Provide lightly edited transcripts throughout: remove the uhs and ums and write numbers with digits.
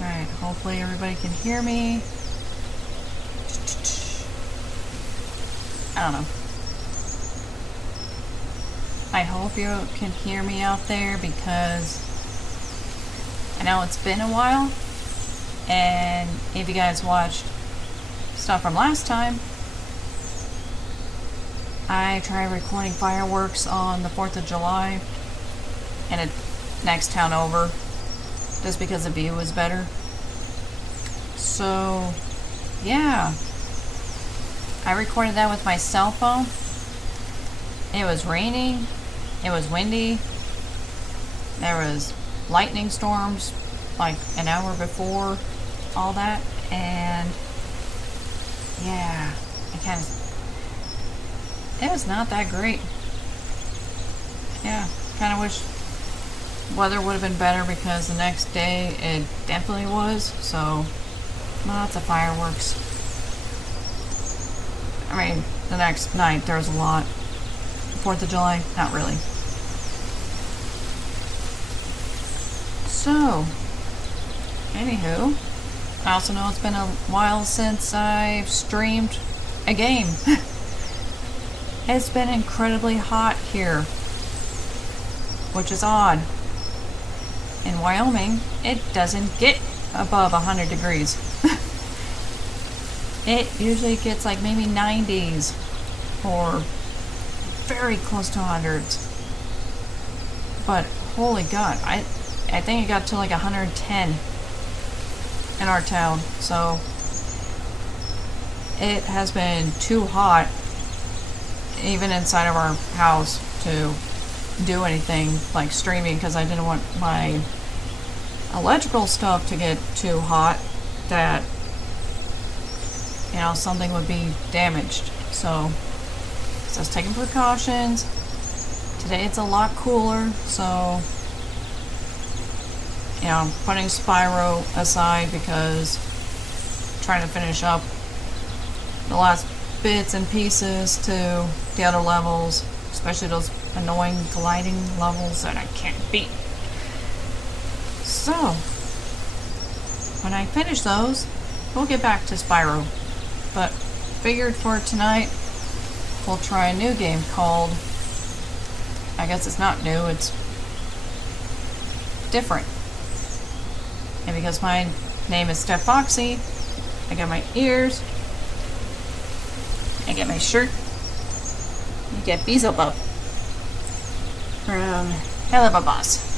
Alright, hopefully everybody can hear me. I don't know. I hope you can hear me out there because I know it's been a while, and if you guys watched stuff from last time, I tried recording fireworks on the 4th of July in a next town over just because the view was better. So yeah, I recorded that with my cell phone. It was raining, it was windy, there was lightning storms like an hour before all that, and yeah, it was not that great. Yeah, kind of wish weather would have been better because the next day it definitely was, so lots of fireworks. I mean, the next night there was a lot. 4th of July, not really. So, anywho, I also know it's been a while since I've streamed a game. It's been incredibly hot here, which is odd. In Wyoming, it doesn't get above 100 degrees. It usually gets like maybe 90s or very close to hundreds. But holy God, I think it got to like 110 in our town. So it has been too hot even inside of our house to do anything like streaming, because I didn't want my electrical stuff to get too hot that, you know, something would be damaged. So I was taking precautions. Today it's a lot cooler, so, you know, I'm putting Spyro aside because I'm trying to finish up the last bits and pieces to the other levels, especially those annoying gliding levels that I can't beat. So, when I finish those, we'll get back to Spyro. But figured for tonight, we'll try a new game called, I guess it's not new, it's different. And because my name is Steph Foxy, I got my ears, I get my shirt, you get Beelzebub from Hello Boss.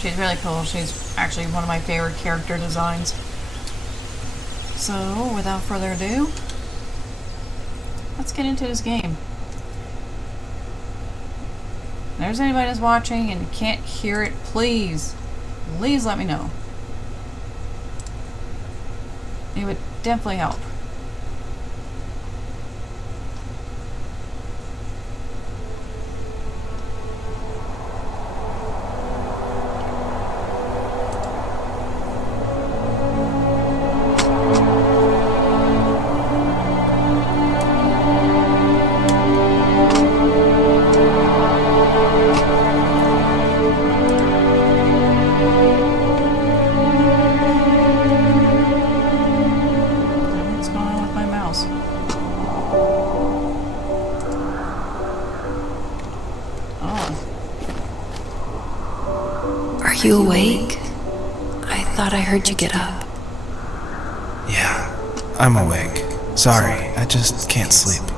She's really cool. She's actually one of my favorite character designs. So, without further ado, let's get into this game. If there's anybody that's watching and can't hear it, please let me know. It would definitely help. Are you awake? I thought I heard you get up. Yeah, I'm awake. Sorry, I just can't sleep.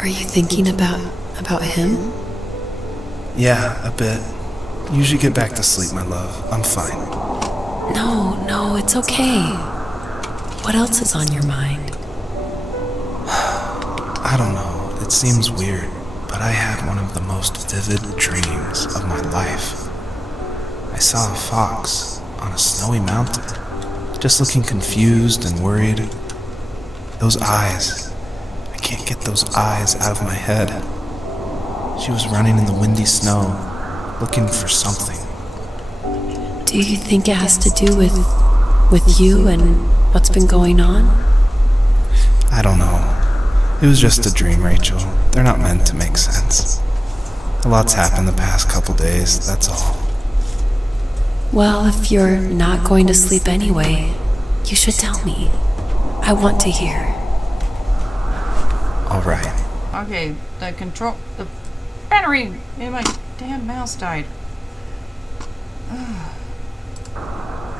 Are you thinking about him? Yeah, a bit. You should get back to sleep, my love. I'm fine. No, it's okay. What else is on your mind? I don't know. It seems weird, but I had one of the most vivid dreams of my life. I saw a fox on a snowy mountain, just looking confused and worried. Those eyes, I can't get those eyes out of my head. She was running in the windy snow, looking for something. Do you think it has to do with you and what's been going on? I don't know. It was just a dream, Rachel. They're not meant to make sense. A lot's happened the past couple days, that's all. Well, if you're not going to sleep anyway, you should tell me. I want to hear. All right. Okay, the battery in my damn mouse died.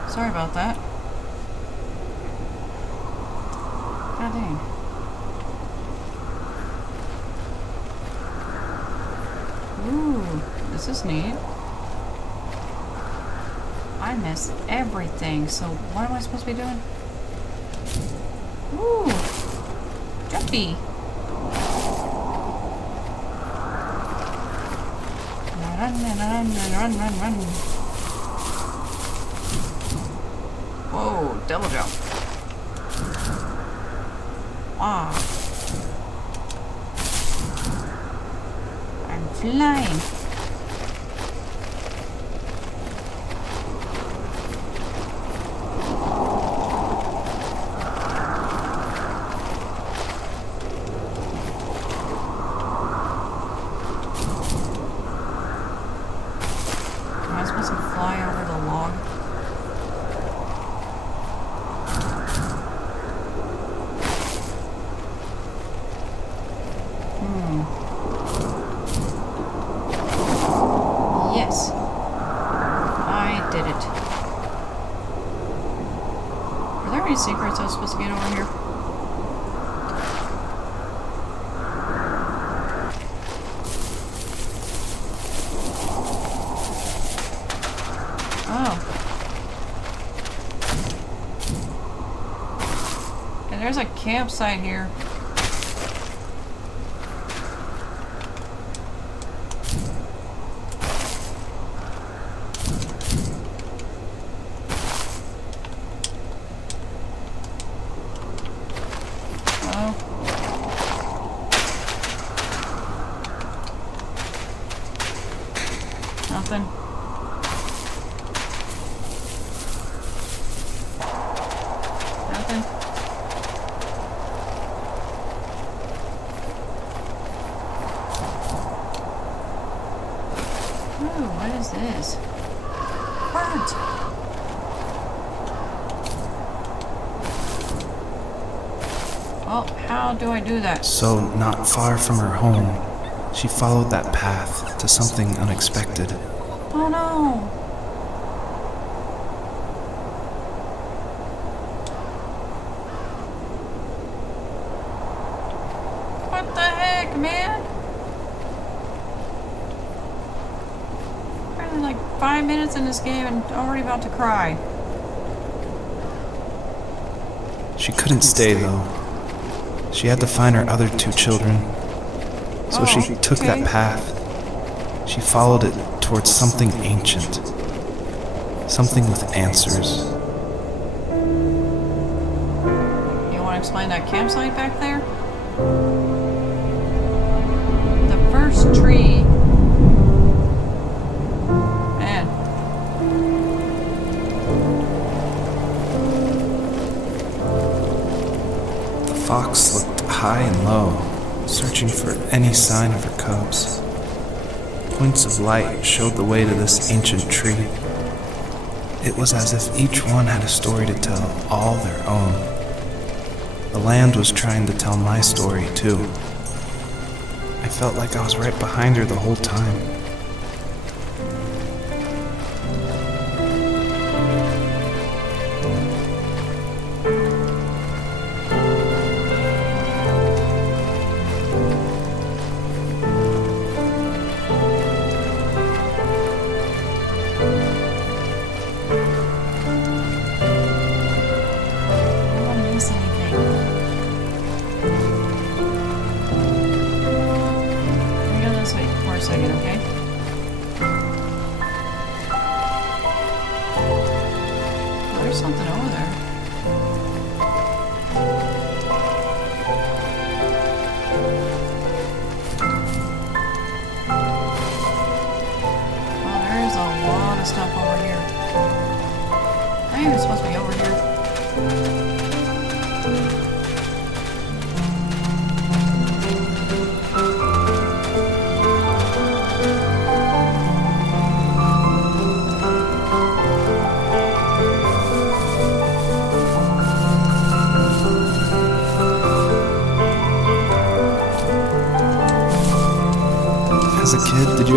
Sorry about that. God dang. Ooh, this is neat. I missed everything, so what am I supposed to be doing? Ooh, jumpy. Run. Whoa, double jump. Wow. I'm flying. Am I supposed to fly over the log? Yes. I did it. Are there any secrets I was supposed to get over here? Oh. And there's a campsite here. Oh. Nothing. Nothing. Ooh, what is this? Birds! Well, how do I do that? So, not far from her home, she followed that path to something unexpected. Oh no! What the heck, man? We're like 5 minutes in this game and already about to cry. She couldn't stay though. She had to find her other 2 children. So she took that path. She followed it towards something ancient. Something with answers. You want to explain that campsite back there? The first tree. Man. The fox looked high and low, searching for any sign of her cubs. Points of light showed the way to this ancient tree. It was as if each one had a story to tell, all their own. The land was trying to tell my story, too. I felt like I was right behind her the whole time. I don't want to miss anything. Let me go this way for a second, okay? Oh, there's something over there. Oh, there is a lot of stuff over here. I ain't even supposed to be over here.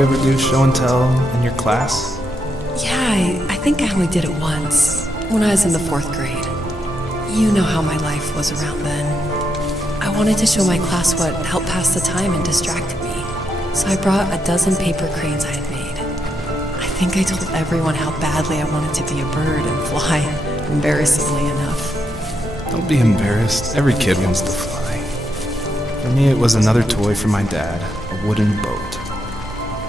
you ever do show and tell in your class? Yeah, I think I only did it once, when I was in the 4th grade. You know how my life was around then. I wanted to show my class what helped pass the time and distracted me. So I brought a dozen paper cranes I had made. I think I told everyone how badly I wanted to be a bird and fly, embarrassingly enough. Don't be embarrassed. Every kid wants to fly. For me, it was another toy from my dad, a wooden boat.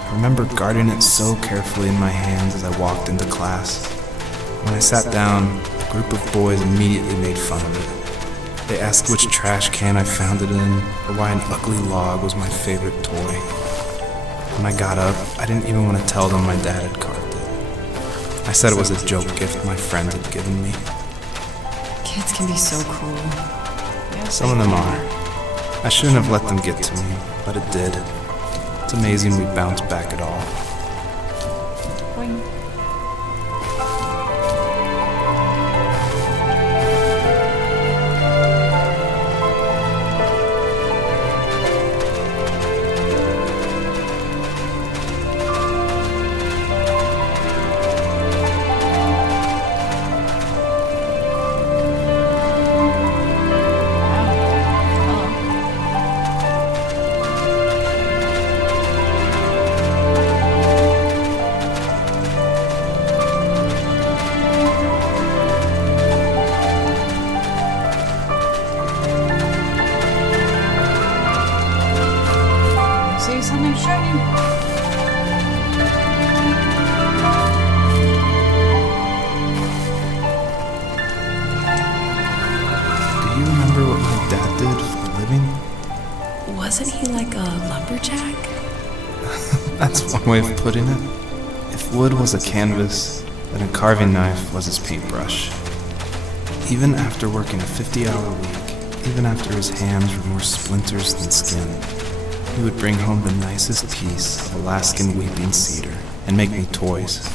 I remember guarding it so carefully in my hands as I walked into class. When I sat down, a group of boys immediately made fun of it. They asked which trash can I found it in, or why an ugly log was my favorite toy. When I got up, I didn't even want to tell them my dad had carved it. I said it was a joke gift my friends had given me. Kids can be so cruel. Some of them are. I shouldn't have let them get to me, but it did. It's amazing we bounced back at all. Boing. See something shiny? Do you remember what my dad did for a living? Wasn't he like a lumberjack? That's one way of putting it. If wood was a canvas, then a carving knife was his paintbrush. Even after working a 50-hour week, even after his hands were more splinters than skin, he would bring home the nicest piece of Alaskan weeping cedar and make me toys.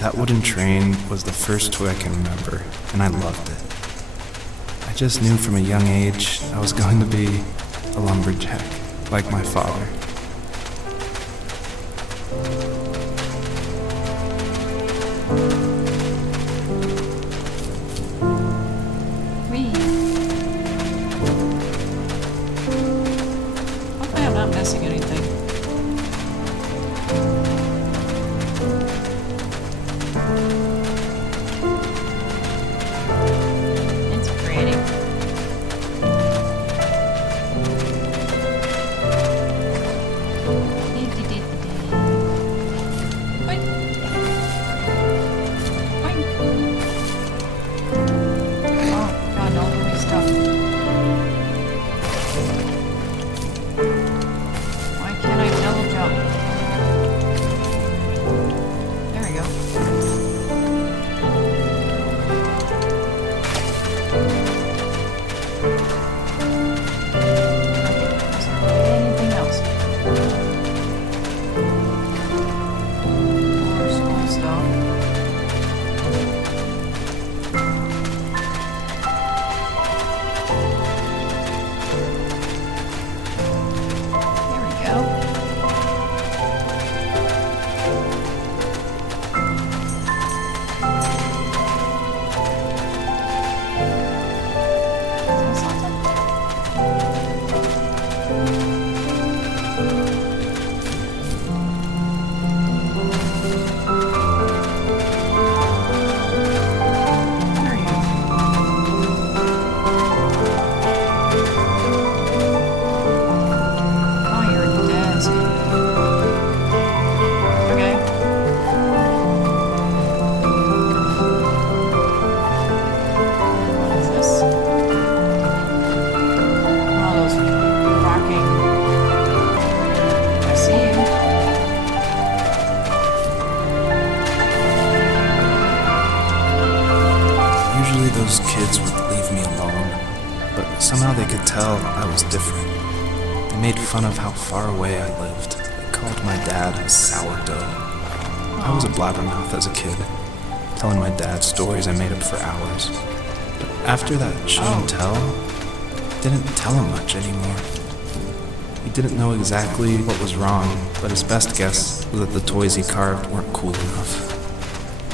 That wooden train was the first toy I can remember, and I loved it. I just knew from a young age I was going to be a lumberjack, like my father. Whee. Hopefully I'm not missing anything. It's pretty. Boing. Boing. Oh god, all the way stuff. Why can't I double jump? There we go. Is there anything else? More school stuff. There we go. Is that something? There you go. Oh, you're a desk. Okay. What is this? Oh, those rocking. I see you. Usually those kids would leave me alone, but somehow they could tell I was different. They made fun of how far away I lived. They called my dad sourdough. I was a blabbermouth as a kid, telling my dad stories I made up for hours. But after that show and tell, I didn't tell him much anymore. He didn't know exactly what was wrong, but his best guess was that the toys he carved weren't cool enough.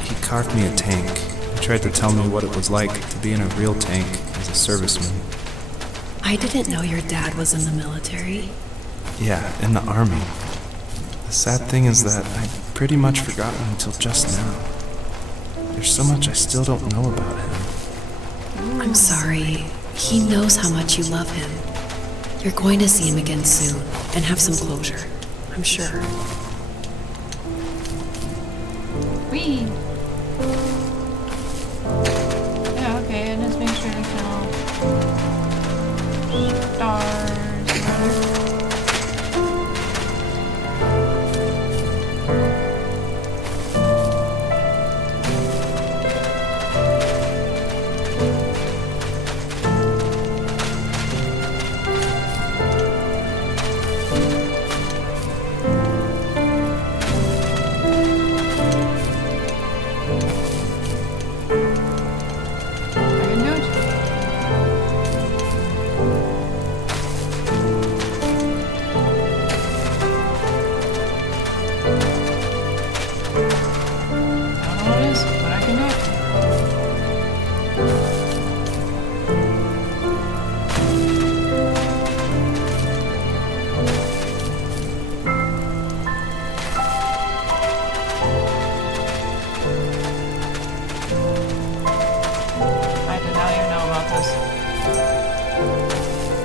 He carved me a tank and tried to tell me what it was like to be in a real tank as a serviceman. I didn't know your dad was in the military. Yeah, in the army. The sad thing is that I'd pretty much forgotten until just now. There's so much I still don't know about him. I'm sorry. He knows how much you love him. You're going to see him again soon and have some closure, I'm sure. Whee! Yeah, okay, and let's make sure to count stars.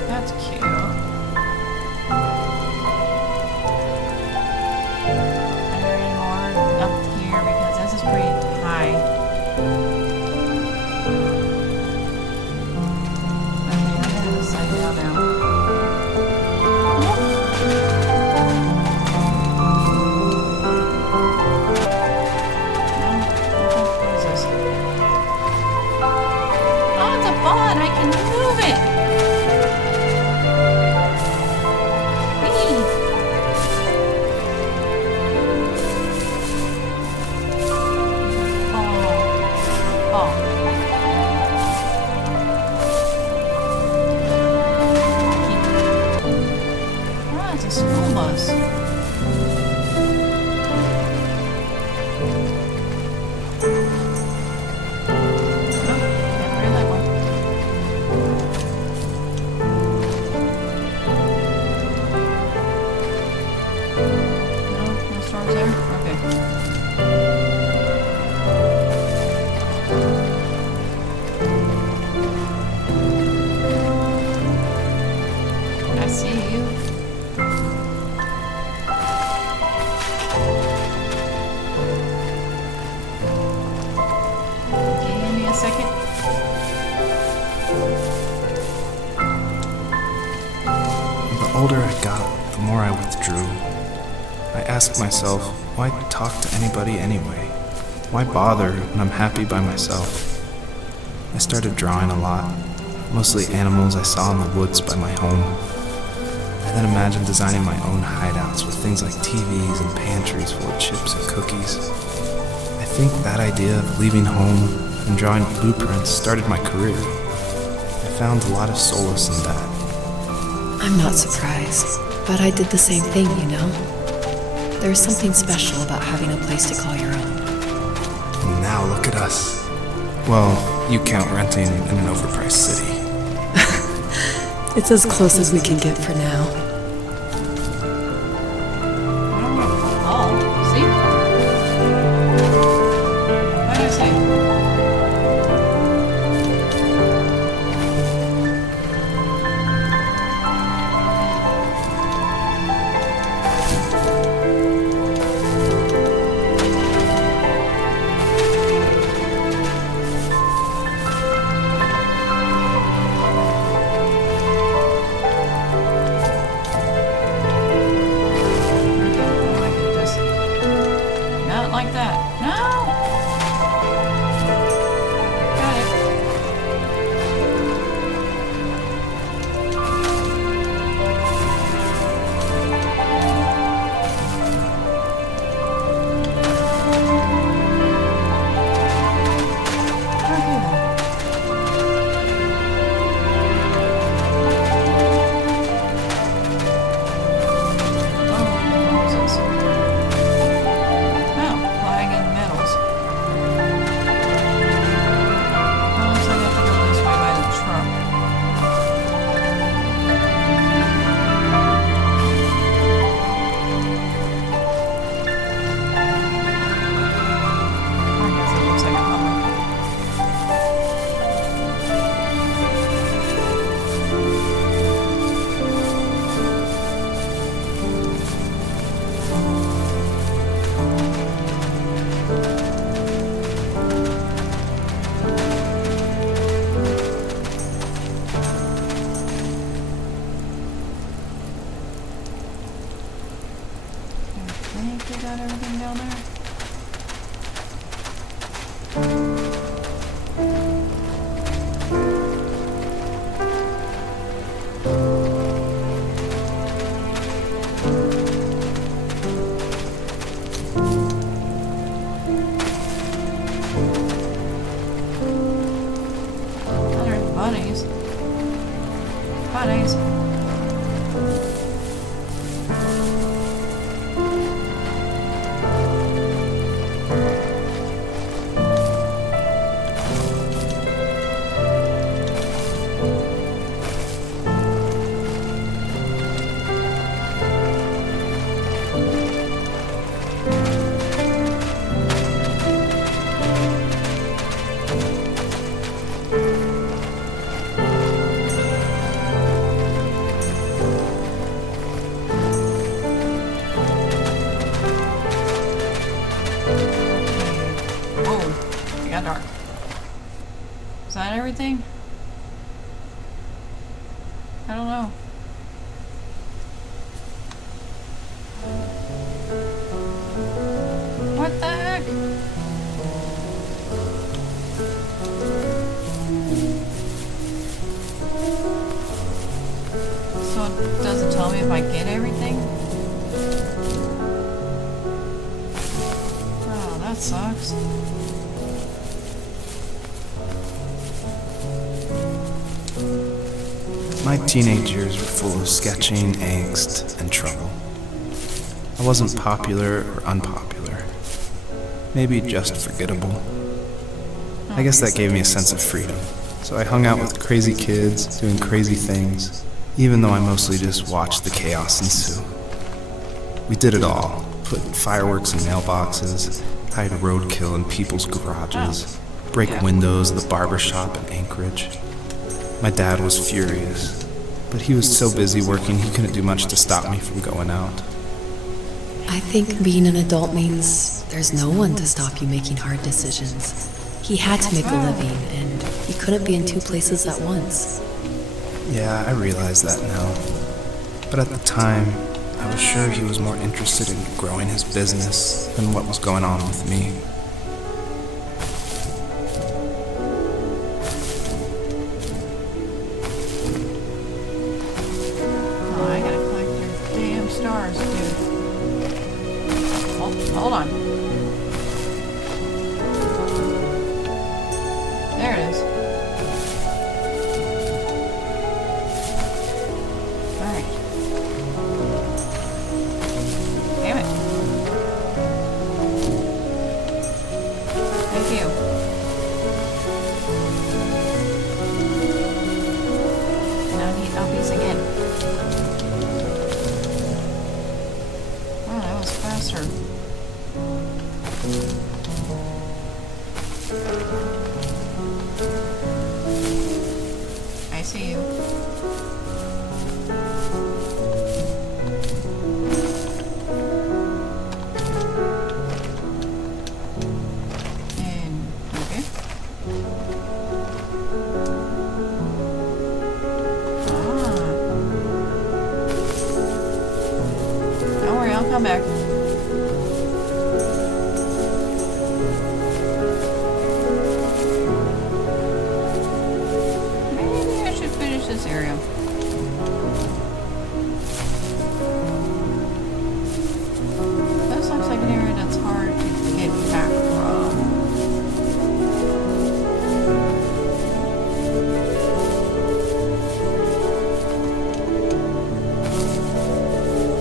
That's cute. I hear any more up here because this is pretty high. Okay, I'm gonna slide down now. What is this? Oh, it's a ball and I can move it! School bus. No storms there? Okay. I see you. Second. The older I got, the more I withdrew. I asked myself, why talk to anybody anyway? Why bother when I'm happy by myself? I started drawing a lot, mostly animals I saw in the woods by my home. I then imagined designing my own hideouts with things like TVs and pantries full of chips and cookies. I think that idea of leaving home and drawing blueprints started my career. I found a lot of solace in that. I'm not surprised, but I did the same thing, you know? There's something special about having a place to call your own. And now look at us. Well, you count renting in an overpriced city. It's as close as we can get for now. See? What did I say? Come on, Ace. Whoa, it got dark. Is that everything? I don't know. What the heck? So it doesn't tell me if I get everything? Oh, that sucks. My teenage years were full of sketching, angst, and trouble. I wasn't popular or unpopular. Maybe just forgettable. I guess that gave me a sense of freedom. So I hung out with crazy kids, doing crazy things, even though I mostly just watched the chaos ensue. We did it all. Put fireworks in mailboxes, hide roadkill in people's garages, break windows at the barber shop in Anchorage. My dad was furious, but he was so busy working he couldn't do much to stop me from going out. I think being an adult means there's no one to stop you making hard decisions. He had to make a living, and he couldn't be in two places at once. Yeah, I realize that now. But at the time, I was sure he was more interested in growing his business than what was going on with me. Oh, I gotta collect their damn stars, dude. Hold on. There it is. Alright. Damn it. Thank you. Now I need uppies again. Wow, that was faster. I see you. And okay. Don't worry, I'll come back. Maybe I should finish this area. This looks like an area that's hard to get back from.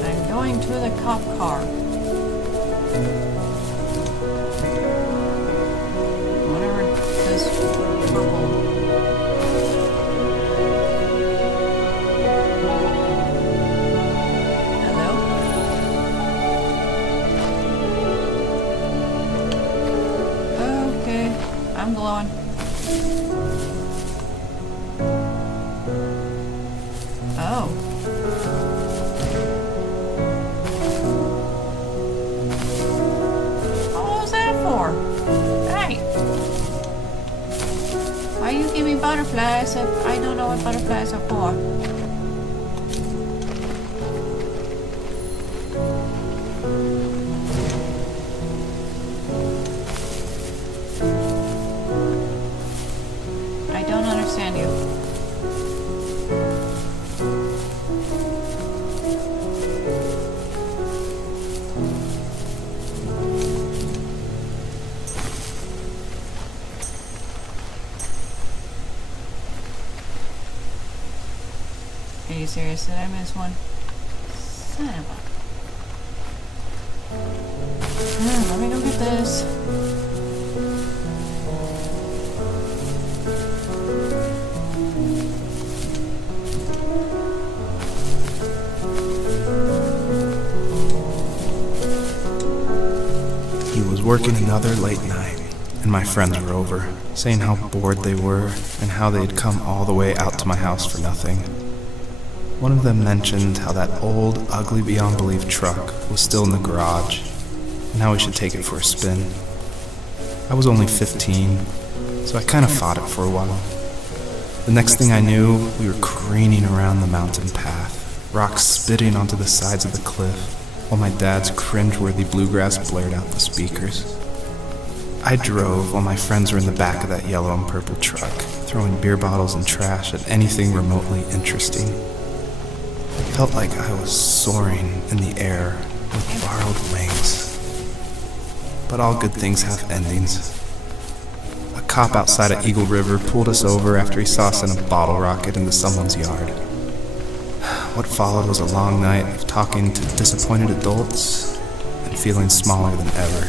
I'm going to the cop car. Whatever this purple. Hello? Okay, I'm glowing. Oh. What was that for? Hey! Why you give me butterflies if I don't know what butterflies are for? I don't understand you. you serious? Did I miss one? Son of a... let me go get this. He was working another late night, and my friends were over, saying how bored they were and how they had come all the way out to my house for nothing. One of them mentioned how that old, ugly beyond belief truck was still in the garage, and how we should take it for a spin. I was only 15, so I kind of fought it for a while. The next thing I knew, we were careening around the mountain path, rocks spitting onto the sides of the cliff, while my dad's cringe-worthy bluegrass blared out the speakers. I drove while my friends were in the back of that yellow and purple truck, throwing beer bottles and trash at anything remotely interesting. It felt like I was soaring in the air with borrowed wings. But all good things have endings. A cop outside of Eagle River pulled us over after he saw us in a bottle rocket into someone's yard. What followed was a long night of talking to disappointed adults and feeling smaller than ever.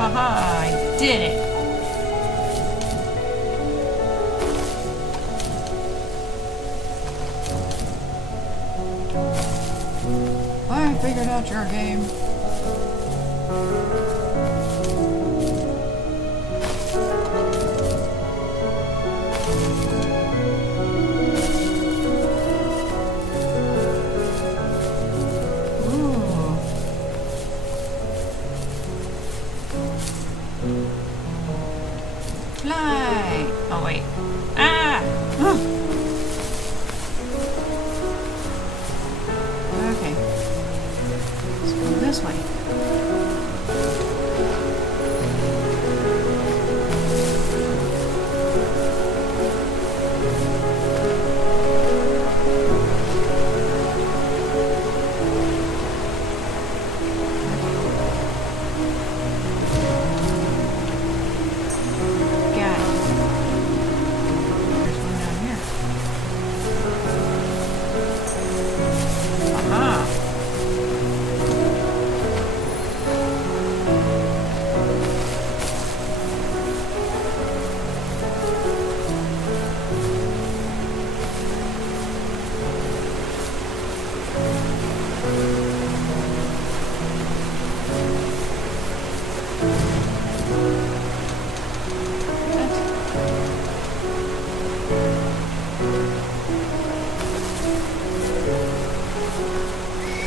Haha, I did it. I figured out your game. Ooh. Fly! Oh wait. Ah! Okay. Let's go this way. Got it. There's one down here. Aha!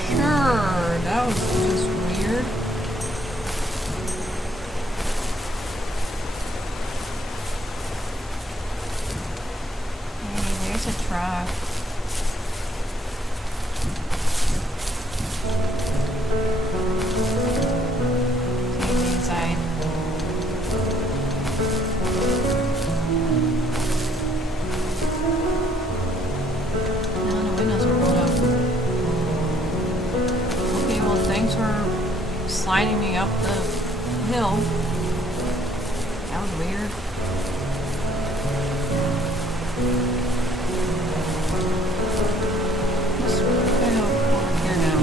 Sure, that was just weird. Hey, there's a truck. See inside. No, the windows are rolled up. Okay, well, thanks for sliding me up the hill. That was weird. Let's go over here now.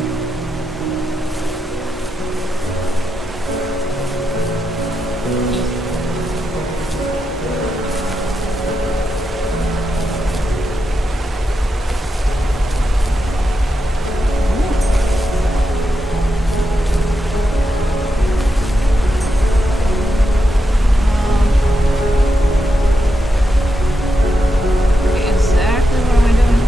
Okay, exactly what am I doing?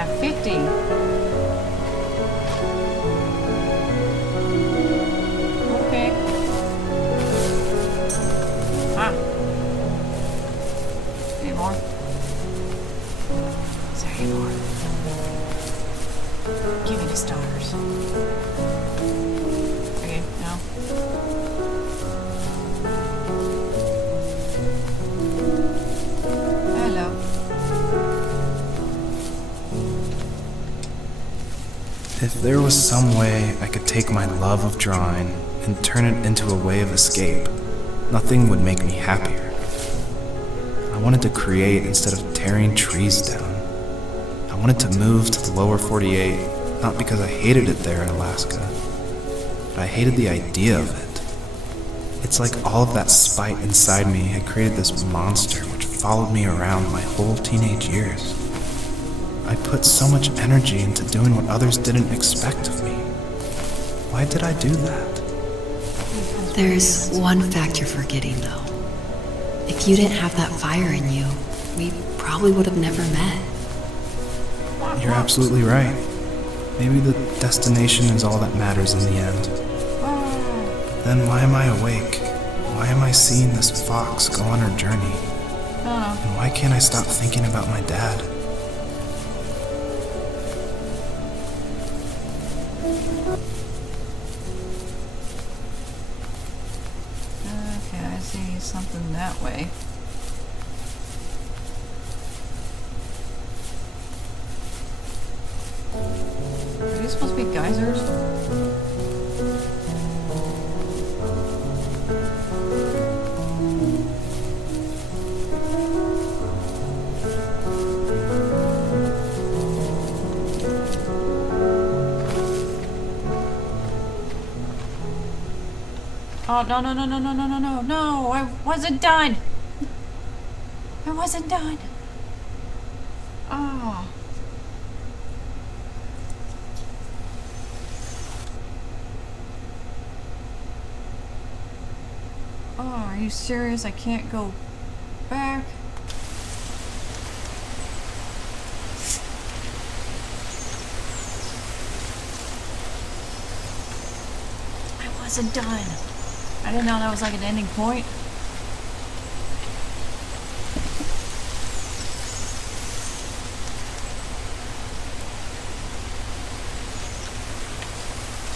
got 50. Okay. Ah. Any more? Is there any more? Give me the stars. Okay, no. Hello. If there was some way I could take my love of drawing and turn it into a way of escape, nothing would make me happier. I wanted to create instead of tearing trees down. I wanted to move to the lower 48, not because I hated it there in Alaska, but I hated the idea of it. It's like all of that spite inside me had created this monster which followed me around my whole teenage years. I put so much energy into doing what others didn't expect of me. Why did I do that? There's one fact you're forgetting, though. If you didn't have that fire in you, we probably would have never met. You're absolutely right. Maybe the destination is all that matters in the end. But then why am I awake? Why am I seeing this fox go on her journey? And why can't I stop thinking about my dad? Okay, I see something that way. Are these supposed to be geysers? Oh, no, no, no, no, no, no, no, no, no, I wasn't done. I wasn't done. Oh. Oh, are you serious? I can't go back? I wasn't done. I didn't know that was like an ending point.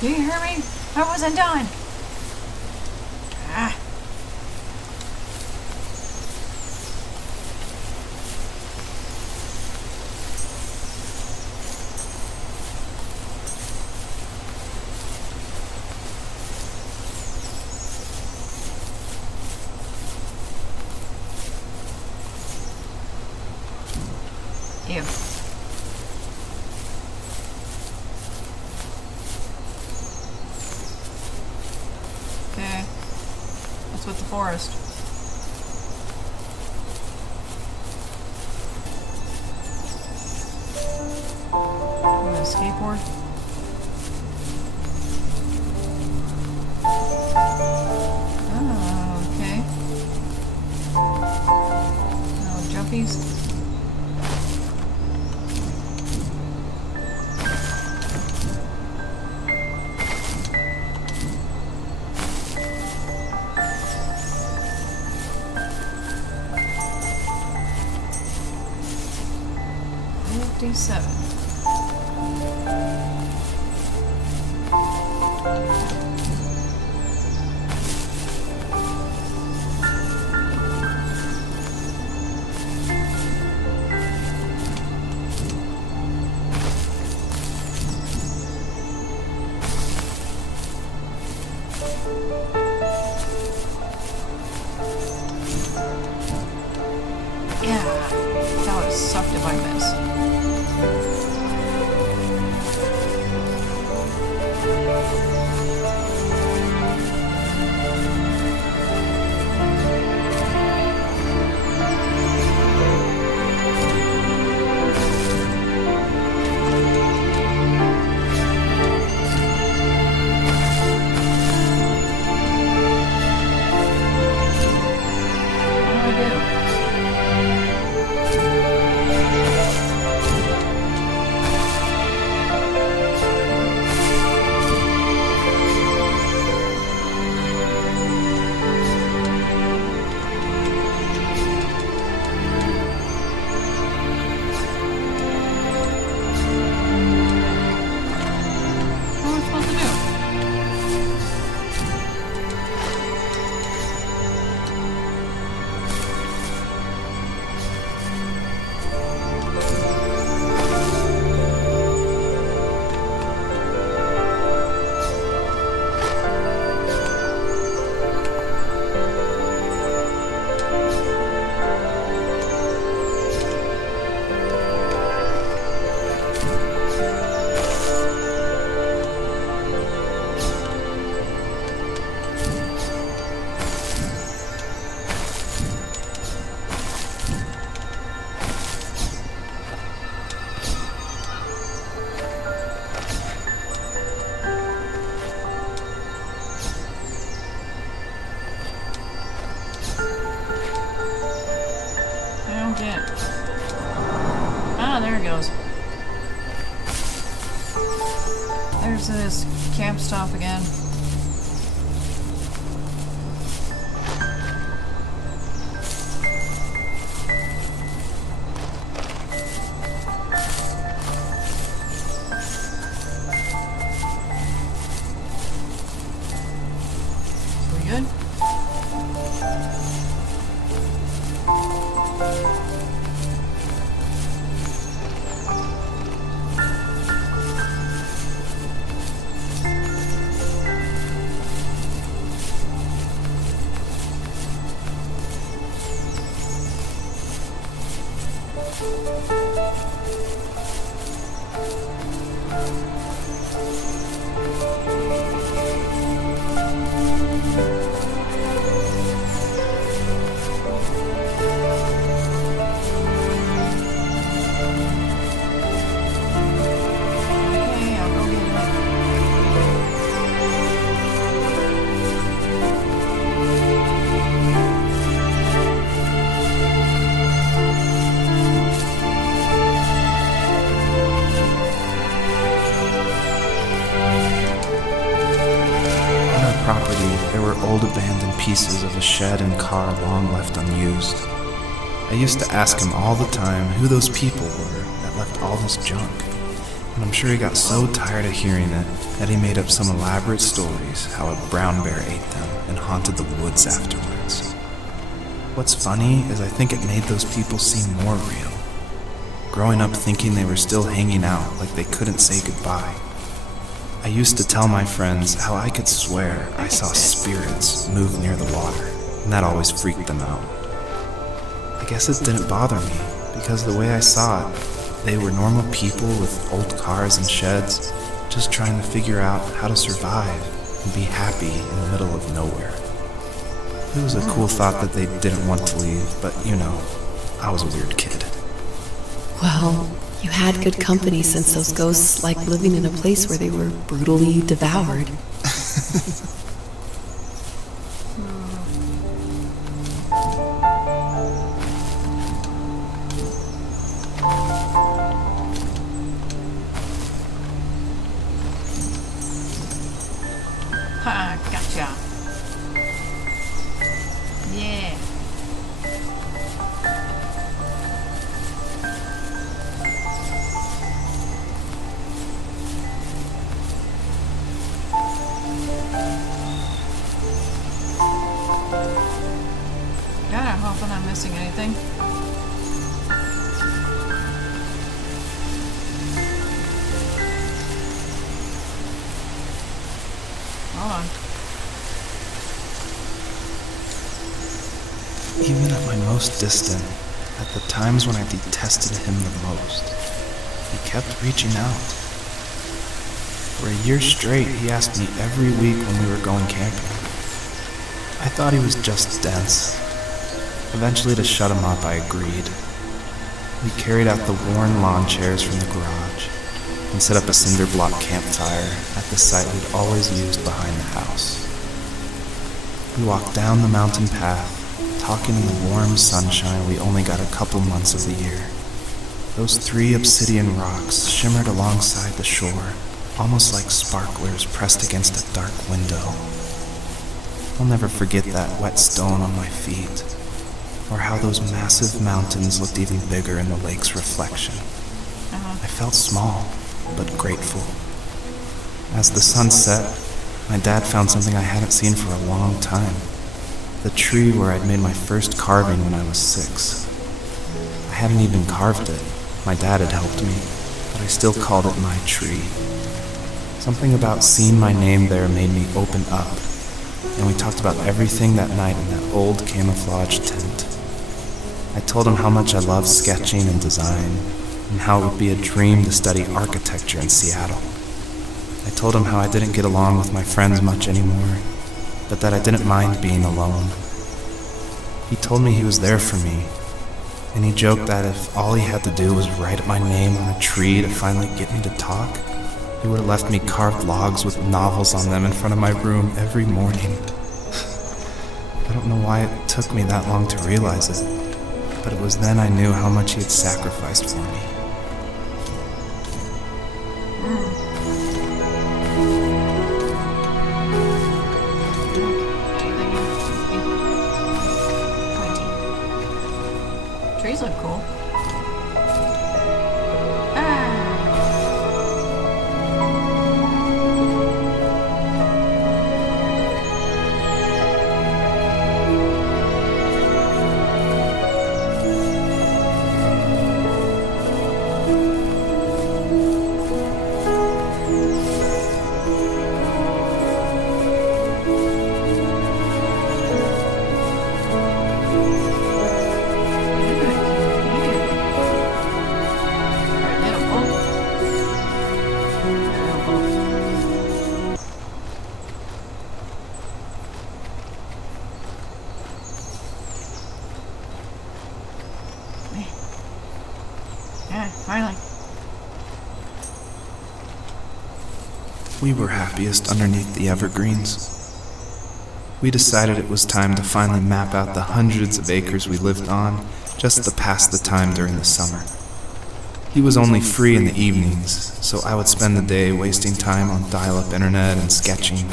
Do you hear me? I wasn't done. Ah. Ew. Okay. What's with the forest? Oh, a skateboard? Oh, okay. Oh, jumpies. Seven. Yeah, that would have sucked if I missed. What do I do? don't get... Ah, there it goes. There's this camp stuff again. We good? Okay, I'll go get it. On our property, there were old abandoned pieces of a shed and car long left unused. I used to ask him all the time who those people were that left all this junk. And I'm sure he got so tired of hearing it that he made up some elaborate stories how a brown bear ate them and haunted the woods afterwards. What's funny is I think it made those people seem more real. Growing up thinking they were still hanging out like they couldn't say goodbye. I used to tell my friends how I could swear I saw spirits move near the water, and that always freaked them out. I guess it didn't bother me, because the way I saw it, they were normal people with old cars and sheds, just trying to figure out how to survive and be happy in the middle of nowhere. It was a cool thought that they didn't want to leave, but you know, I was a weird kid. Well, you had good company since those ghosts like living in a place where they were brutally devoured. Ha, gotcha. Yeah. God, I hope I'm not missing anything. Hold on. Even at my most distant, at the times when I detested him the most, he kept reaching out. For a year straight, he asked me every week when we were going camping. I thought he was just dense. Eventually, to shut him up, I agreed. We carried out the worn lawn chairs from the garage and set up a cinder block campfire at the site we'd always used behind the house. We walked down the mountain path, talking in the warm sunshine we only got a couple months of the year. Those 3 obsidian rocks shimmered alongside the shore, almost like sparklers pressed against a dark window. I'll never forget that wet stone on my feet, or how those massive mountains looked even bigger in the lake's reflection. I felt small, but grateful. As the sun set, my dad found something I hadn't seen for a long time. The tree where I'd made my first carving when I was 6. I hadn't even carved it. My dad had helped me, but I still called it my tree. Something about seeing my name there made me open up, and we talked about everything that night in that old camouflage tent. I told him how much I loved sketching and design, and how it would be a dream to study architecture in Seattle. I told him how I didn't get along with my friends much anymore, but that I didn't mind being alone. He told me he was there for me, and he joked that if all he had to do was write my name on a tree to finally get me to talk, he would have left me carved logs with novels on them in front of my room every morning. I don't know why it took me that long to realize it. but it was then I knew how much he had sacrificed for me. Trees look cool. Yeah, finally. We were happiest underneath the evergreens. We decided it was time to finally map out the hundreds of acres we lived on just to pass the time during the summer. He was only free in the evenings, so I would spend the day wasting time on dial-up internet and sketching,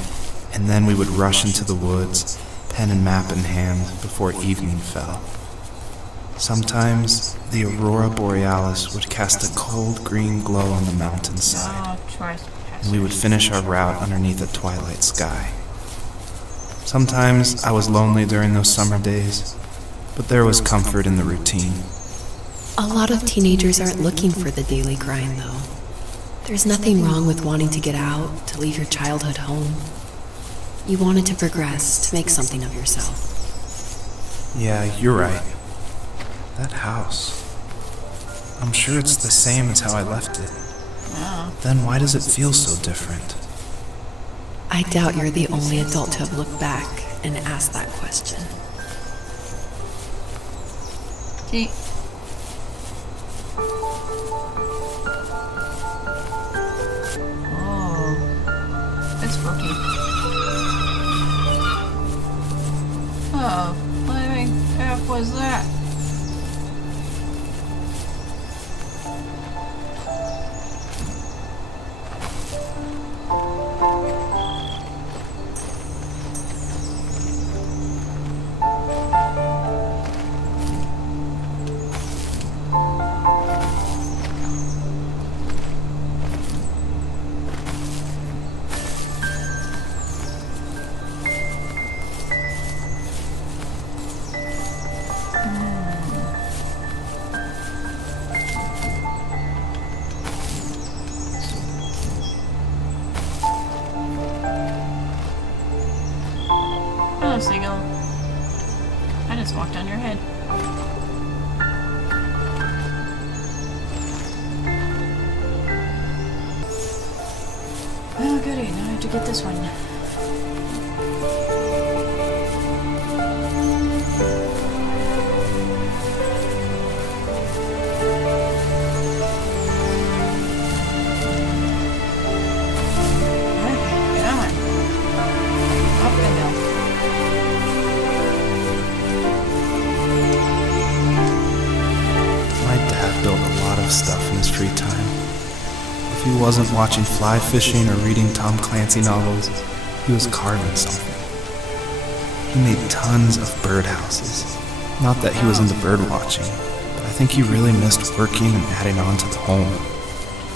and then we would rush into the woods, pen and map in hand, before evening fell. Sometimes the aurora borealis would cast a cold green glow on the mountainside, and we would finish our route underneath a twilight sky. Sometimes I was lonely during those summer days, but there was comfort in the routine. A lot of teenagers aren't looking for the daily grind, though. There's nothing wrong with wanting to get out, to leave your childhood home. You wanted to progress, to make something of yourself. Yeah, you're right. That house. I'm sure it's the same as how I left it. Then why does it feel so different? I doubt you're the only adult to have looked back and asked that question. See? Oh, that's spooky. Oh, flaming F was that? Oh, seagull. I just walked on your head. Oh, goody. Now I have to get this one. Okay, come on. Up the hill. My dad built a lot of stuff in his free time. If he wasn't watching fly fishing or reading Tom Clancy novels, he was carving something. He made tons of birdhouses. Not that he was into bird watching, but I think he really missed working and adding on to the home.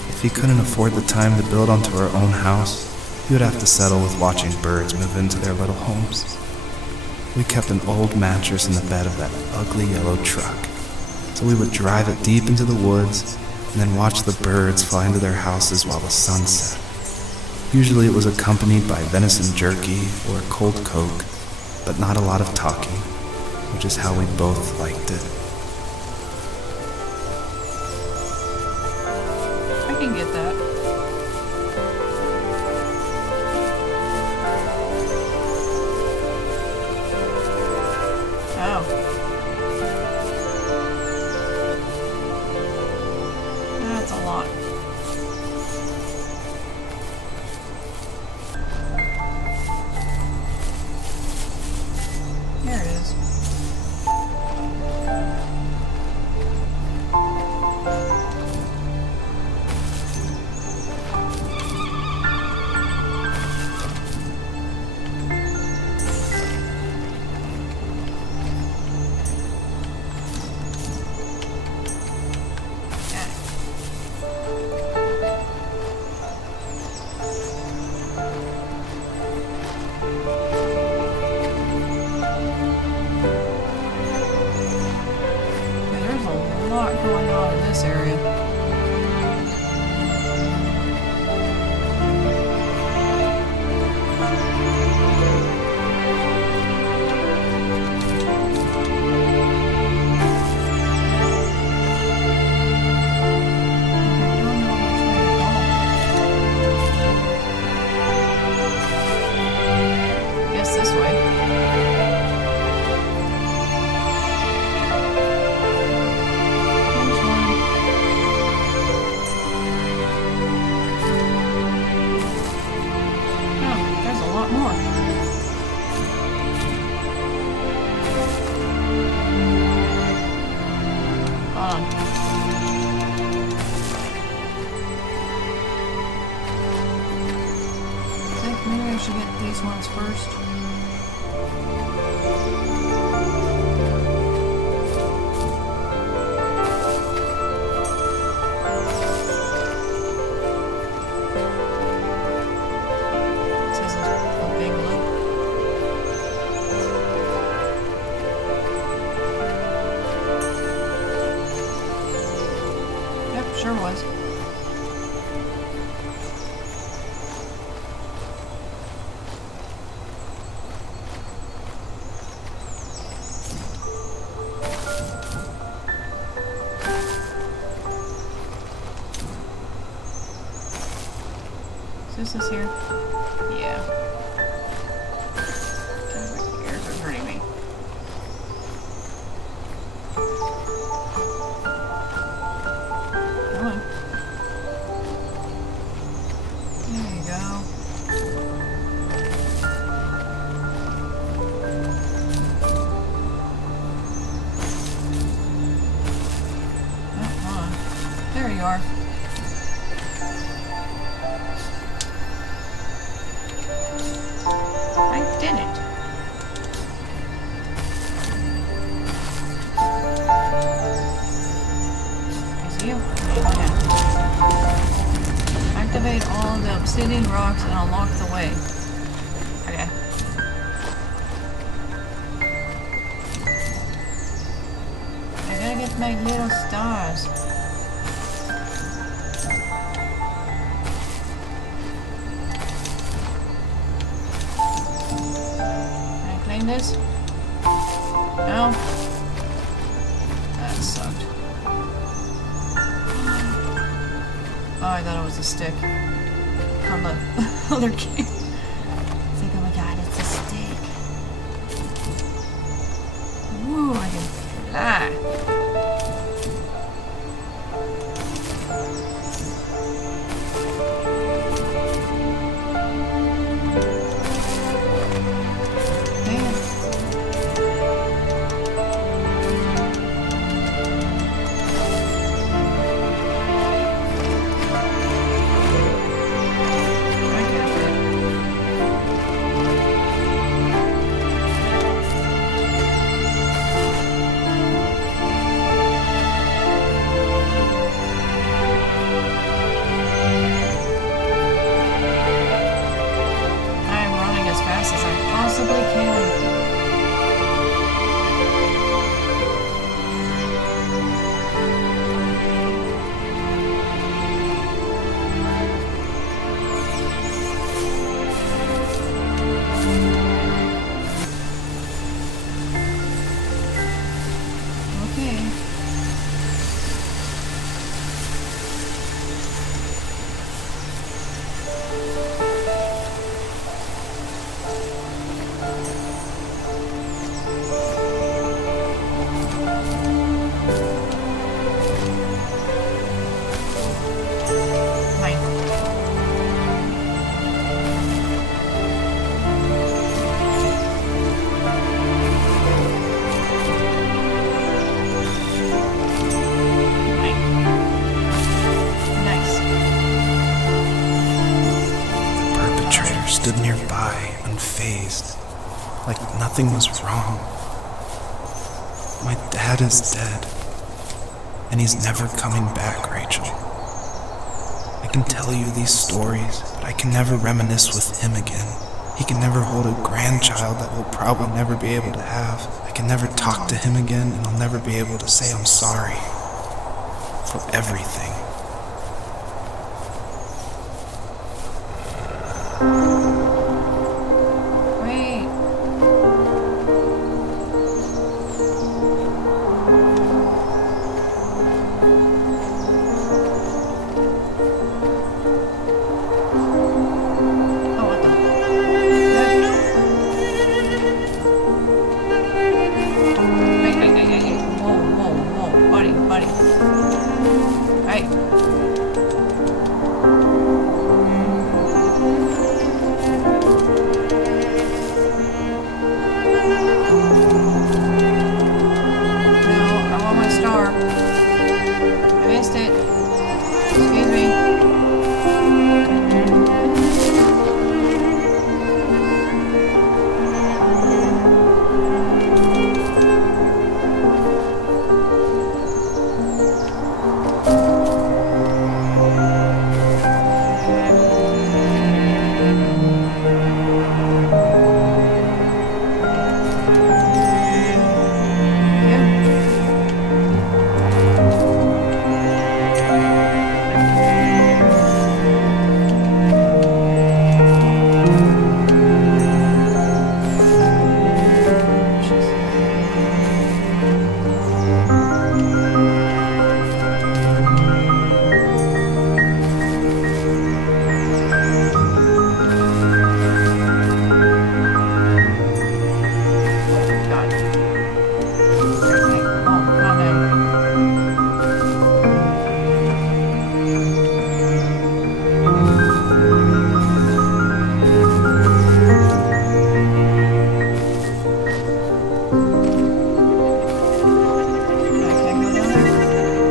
If he couldn't afford the time to build onto our own house, he would have to settle with watching birds move into their little homes. We kept an old mattress in the bed of that ugly yellow truck, so we would drive it deep into the woods and then watch the birds fly into their houses while the sun set. Usually it was accompanied by venison jerky or cold Coke, but not a lot of talking, which is how we both liked it. I can get that. Oh. That's a lot. There it is. this area. Guess this way. Maybe I should get these ones first. This is a big loop. Yep, sure was. This is here. Yeah. My ears are hurting me. Come on. There you go. Oh, hold on. There you are. I did it. I see you. Okay. Activate all the obsidian rocks and unlock the way. Okay. I gotta get my little stars. This? No? That sucked. Oh, I thought it was a stick from the other game. It's like, oh my god, it's a stick. Ooh, I can fly. Stood nearby, unfazed, like nothing was wrong. My dad is dead, and he's never coming back, Rachel. I can tell you these stories, but I can never reminisce with him again. He can never hold a grandchild that we'll probably never be able to have. I can never talk to him again, and I'll never be able to say I'm sorry. for everything. Wait. Oh, what the? Hey. Whoa, buddy. Hey. No, I want my star. I missed it. Excuse me. God. Okay, calm down. I can't go down there. Okay.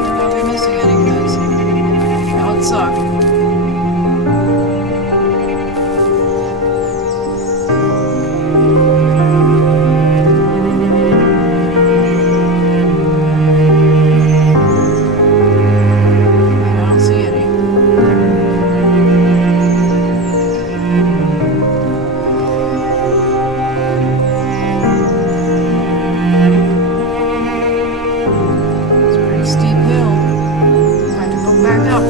Better not be missing any, because that would suck. I don't see any. It's a pretty steep hill. I have to go back up.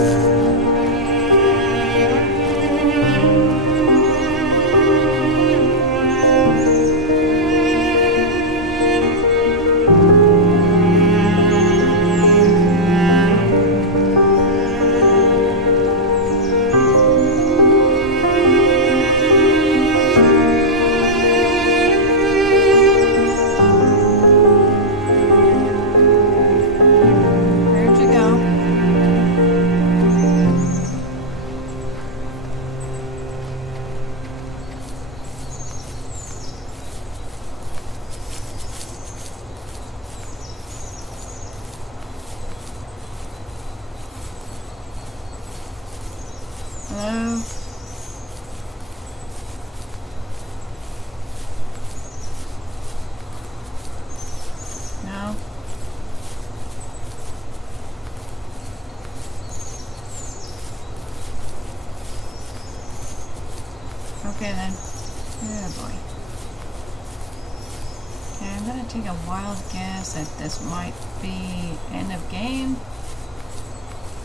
Where'd you go? Hello? No? Okay then. Oh boy. Okay, I'm gonna take a wild guess that this might be end of game.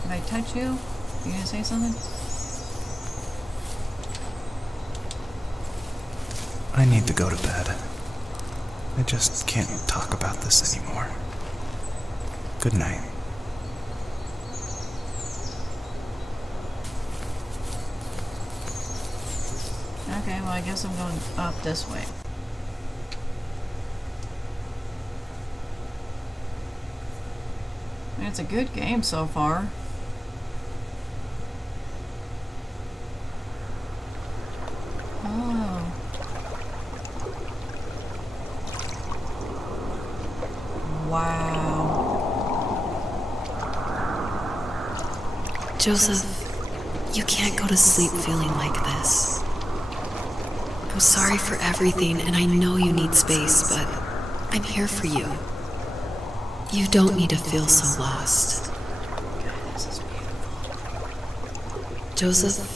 If I touch you, you gonna say something? I need to go to bed. I just can't talk about this anymore. Good night. Okay, well I guess I'm going up this way. It's a good game so far. Oh. Wow. Joseph, you can't go to sleep feeling like this. I'm sorry for everything, and I know you need space, but I'm here for you. You don't need to feel so lost. Joseph,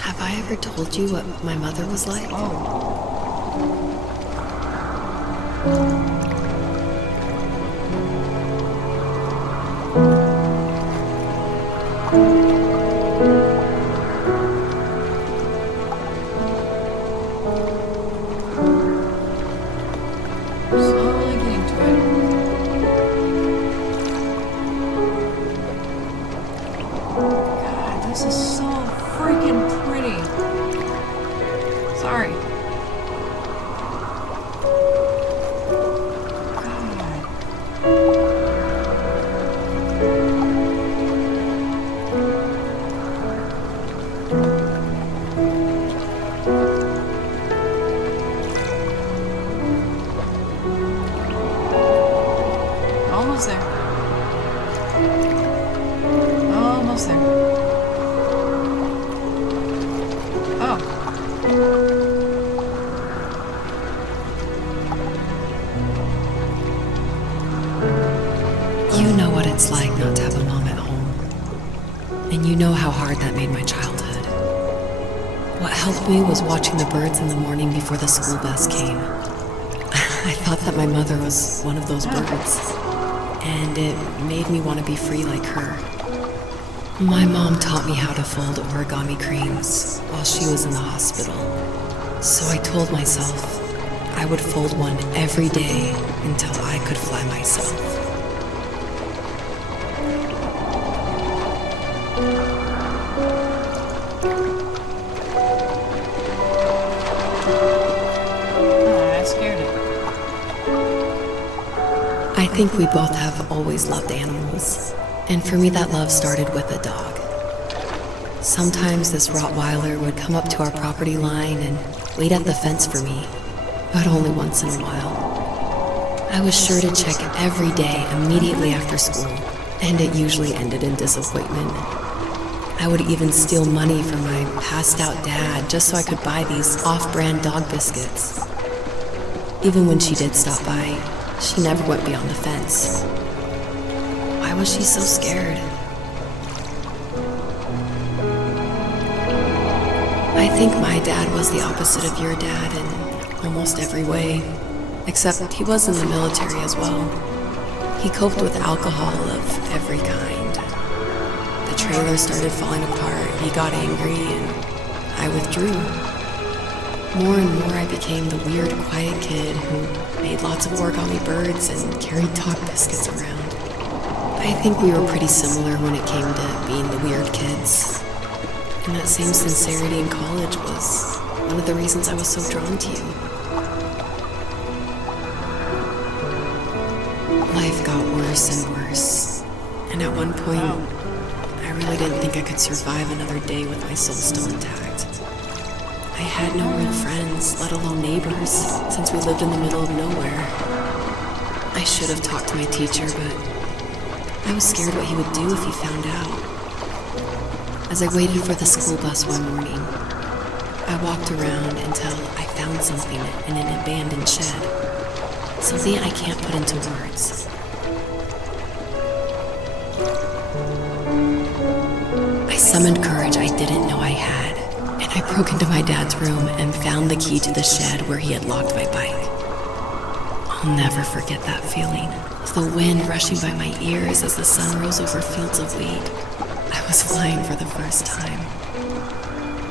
have I ever told you what my mother was like? Slowly getting to it. God, this is so freaking pretty. Sorry. God. Almost there. Almost there. Oh. You know what it's like not to have a mom at home. And you know how hard that made my childhood. What helped me was watching the birds in the morning before the school bus came. I thought that my mother was one of those birds, and it made me want to be free like her. My mom taught me how to fold origami cranes while she was in the hospital. So I told myself I would fold one every day until I could fly myself. Oh, I scared it. I think we both have always loved animals, and for me that love started with a dog. Sometimes this Rottweiler would come up to our property line and wait at the fence for me, but only once in a while. I was sure to check every day immediately after school, and it usually ended in disappointment. I would even steal money from my passed-out dad just so I could buy these off-brand dog biscuits. Even when she did stop by, she never went beyond the fence. Why was she so scared? I think my dad was the opposite of your dad in almost every way, except he was in the military as well. He coped with alcohol of every kind. The trailer started falling apart, he got angry, and I withdrew. More and more I became the weird, quiet kid who made lots of origami birds and carried dog biscuits around. I think we were pretty similar when it came to being the weird kids. And that same sincerity in college was one of the reasons I was so drawn to you. Life got worse and worse. And at one point, I really didn't think I could survive another day with my soul still intact. I had no real friends, let alone neighbors, since we lived in the middle of nowhere. I should have talked to my teacher, but I was scared what he would do if he found out. As I waited for the school bus one morning, I walked around until I found something in an abandoned shed. Something I can't put into words. I summoned courage I didn't know I had, and I broke into my dad's room and found the key to the shed where he had locked my bike. I'll never forget that feeling. The wind rushing by my ears as the sun rose over fields of wheat. I was flying for the first time.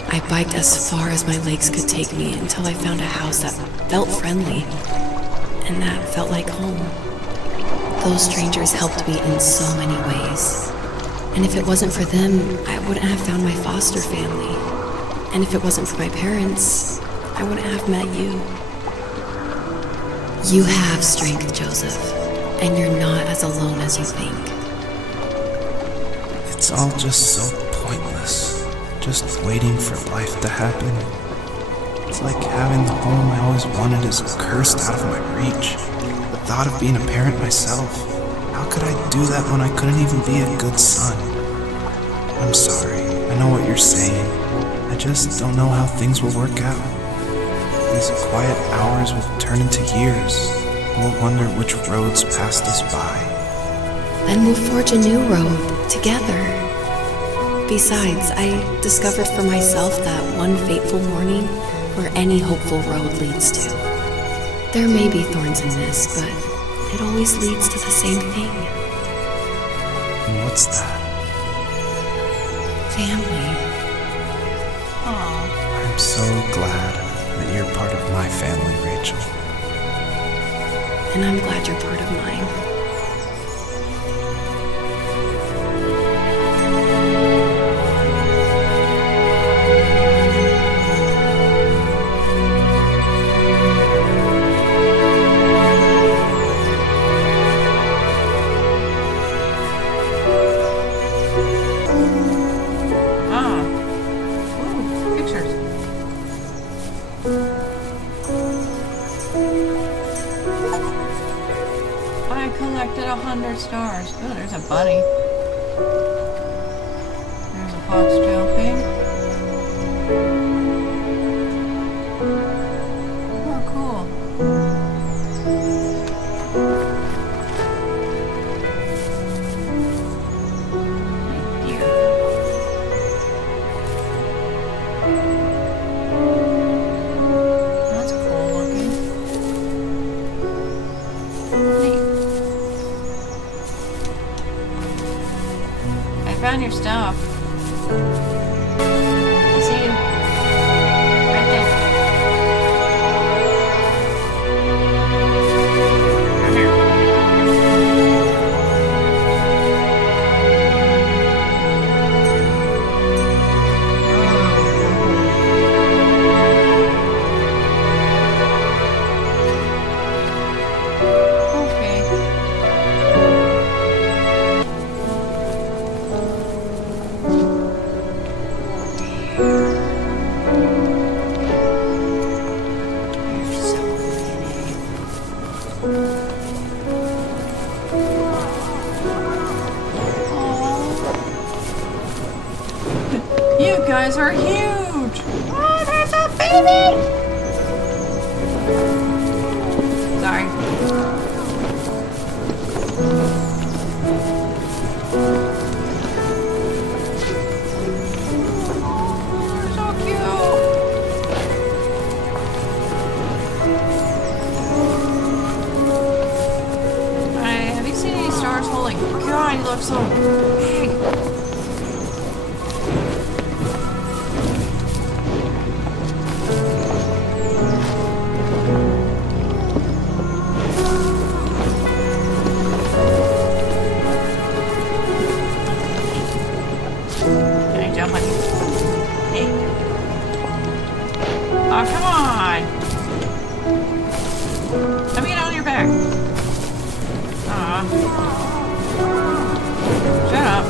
I biked as far as my legs could take me until I found a house that felt friendly, and that felt like home. Those strangers helped me in so many ways. And if it wasn't for them, I wouldn't have found my foster family. And if it wasn't for my parents, I wouldn't have met you. You have strength, Joseph, and you're not as alone as you think. It's all just so pointless. Just waiting for life to happen. It's like having the home I always wanted is cursed out of my reach. The thought of being a parent myself. How could I do that when I couldn't even be a good son? I'm sorry. I know what you're saying. I just don't know how things will work out. These quiet hours will turn into years. We'll wonder which roads passed us by. Then we'll forge a new road together. Besides, I discovered for myself that one fateful morning where any hopeful road leads to. There may be thorns in this, but it always leads to the same thing. And what's that? Family. Aw. I'm so glad that you're part of my family, Rachel. And I'm glad you're part of mine. Ah. Ooh, pictures. I collected 100 stars. Oh, there's a bunny. There's a fox jumping. Oh, cool. Hey, deer. That's cool looking. Neat. I found your stuff. I see you. Right there. Come here. Okay. You guys are huge! Oh, there's a baby! Sorry. Oh, so cute! Have you seen any stars? Holy God, he looks so big! Can I jump on you? Hey. Oh, come on! Let me get on your back. Aw. Shut up.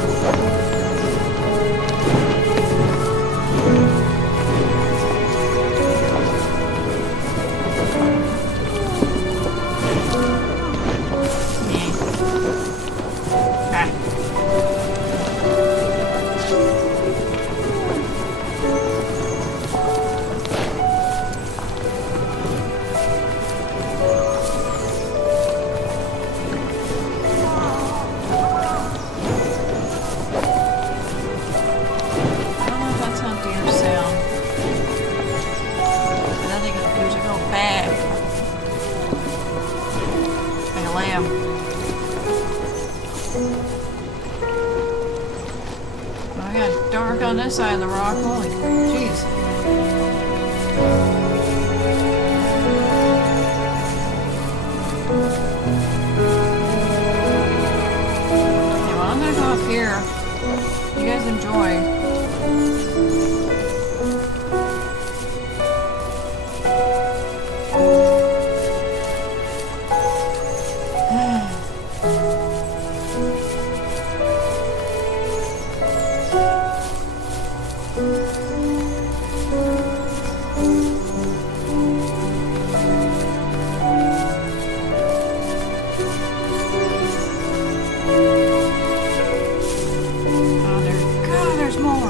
Lamb. Oh, I got dark on this side of the rock. Holy jeez. Okay, well, I'm gonna go up here. You guys enjoy. Oh, there's more.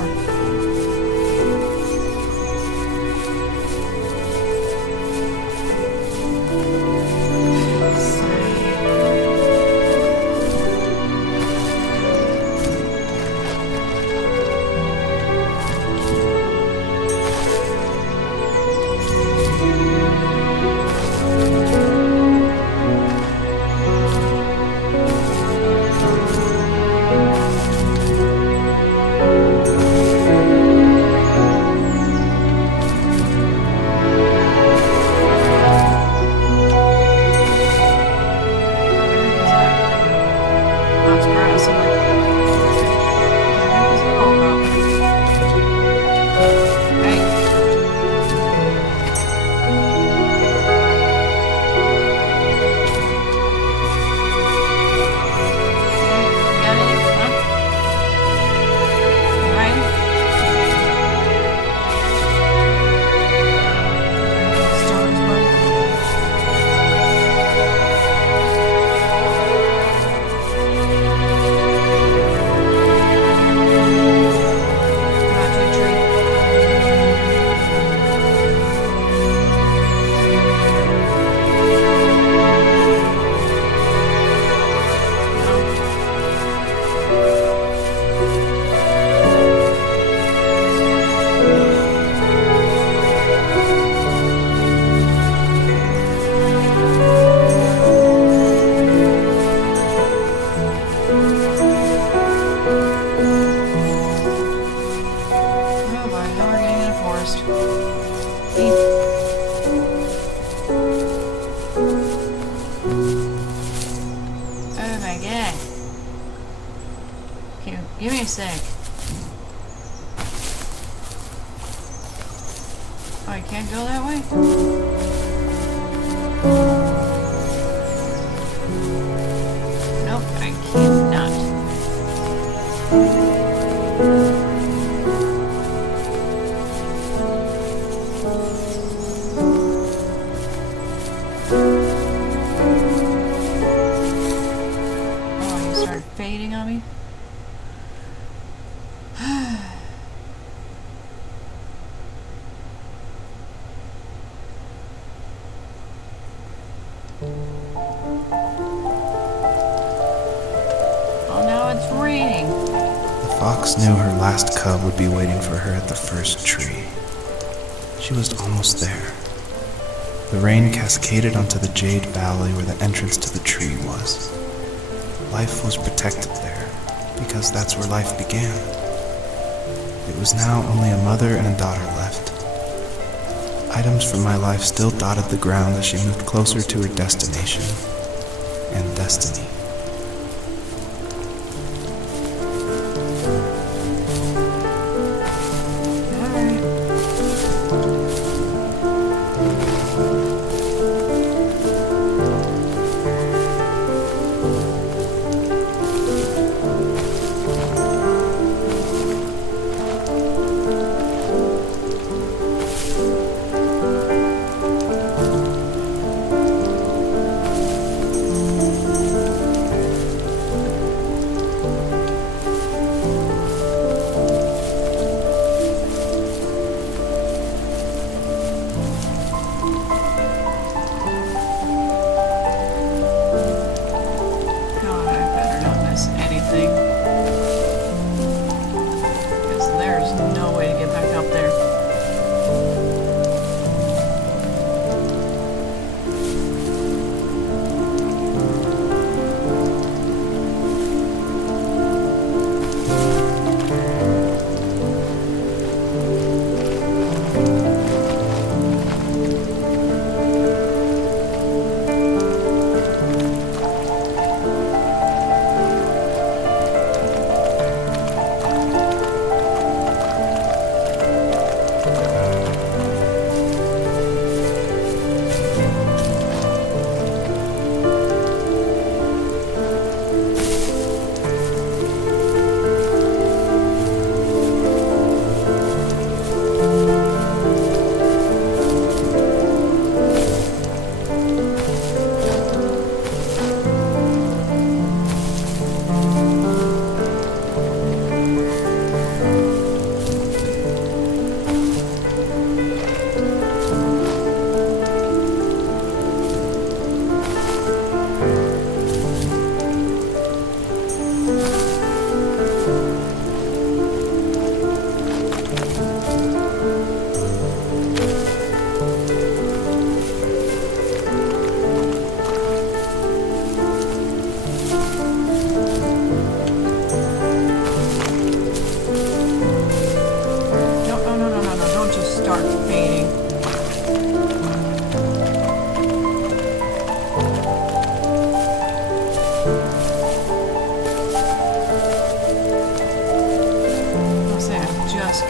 Give me a sec. Oh, I can't go that way? Nope, I cannot. Oh, you started fading on me? Oh, now it's raining. The fox knew her last cub would be waiting for her at the first tree. She was almost there. The rain cascaded onto the jade valley where the entrance to the tree was. Life was protected there, because that's where life began. It was now only a mother and a daughter left. Items from my life still dotted the ground as she moved closer to her destination and destiny.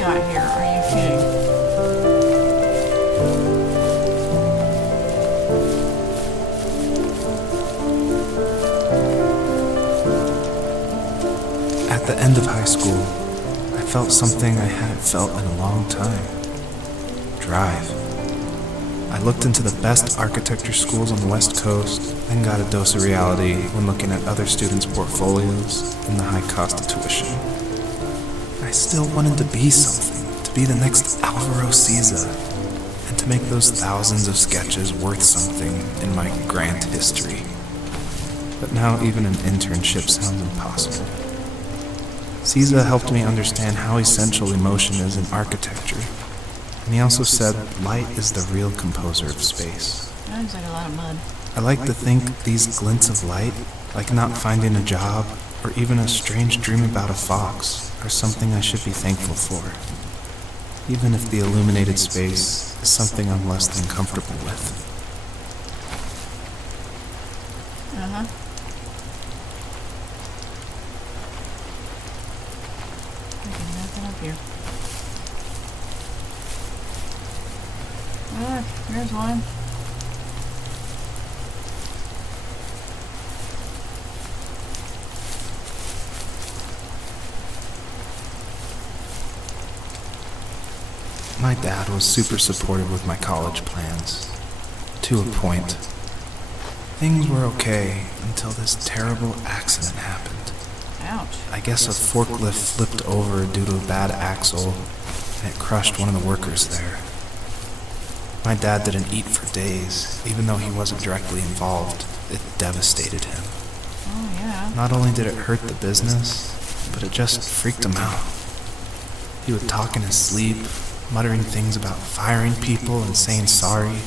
got here? Are you kidding? At the end of high school, I felt something I hadn't felt in a long time. Drive. I looked into the best architecture schools on the West Coast, then got a dose of reality when looking at other students' portfolios and the high cost of tuition. I still wanted to be something, to be the next Alvaro Siza, and to make those thousands of sketches worth something in my grant history. But now even an internship sounds impossible. Siza helped me understand how essential emotion is in architecture, and he also said light is the real composer of space. Sounds like a lot of mud. I like to think these glints of light, like not finding a job, or even a strange dream about a fox, are something I should be thankful for, even if the illuminated space is something I'm less than comfortable with. nothing up here. Look, here's one. My dad was super supportive with my college plans. To a point. Things were okay until this terrible accident happened. Ouch. I guess a forklift flipped over due to a bad axle, and it crushed one of the workers there. My dad didn't eat for days, even though he wasn't directly involved. It devastated him. Oh, yeah. Not only did it hurt the business, but it just freaked him out. He would talk in his sleep, muttering things about firing people and saying sorry.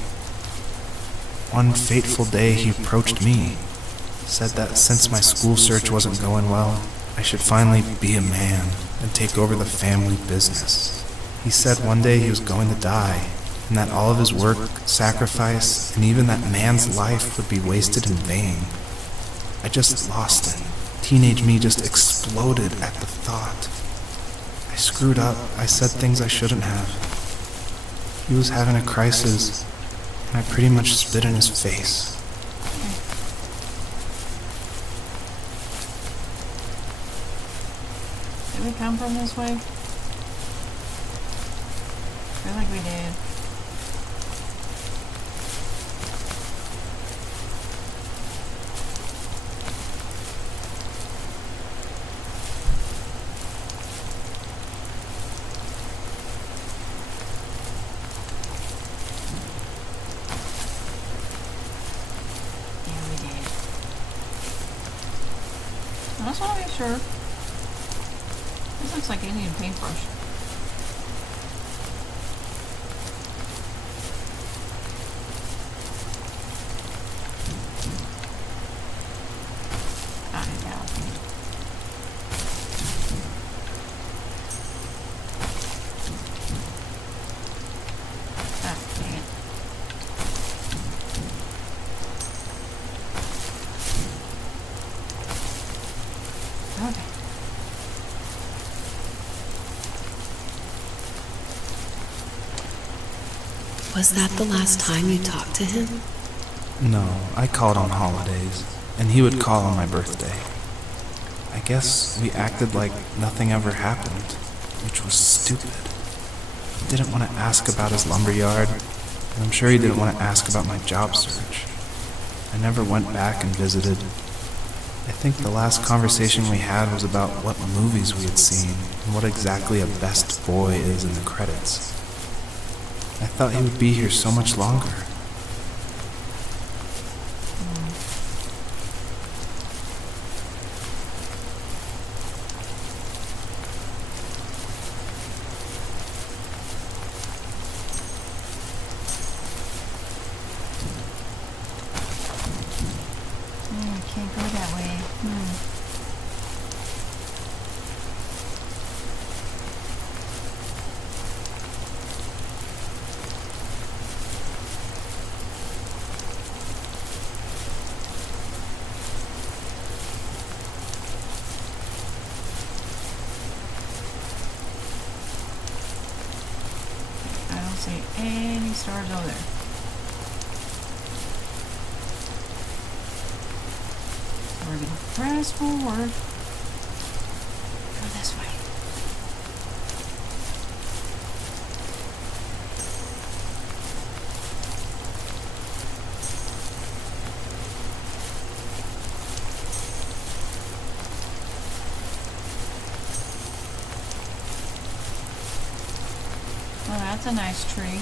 One fateful day he approached me, said that since my school search wasn't going well, I should finally be a man and take over the family business. He said one day he was going to die, and that all of his work, sacrifice, and even that man's life would be wasted in vain. I just lost it. Teenage me just exploded at the thought. I screwed up. I said things I shouldn't have. He was having a crisis, and I pretty much spit in his face. Did we come from this way? I feel like we did. I just want to be sure. This looks like a Indian paintbrush. Ah, yeah. Ah, dang it. Okay. Was that the last time you talked to him? No, I called on holidays, and he would call on my birthday. I guess we acted like nothing ever happened, which was stupid. He didn't want to ask about his lumberyard, and I'm sure he didn't want to ask about my job search. I never went back and visited. I think the last conversation we had was about what movies we had seen and what exactly a best boy is in the credits. I thought he would be here so much longer. Can't go that way. I don't see any stars over there. We're gonna press forward. Go this way. Well, that's a nice tree.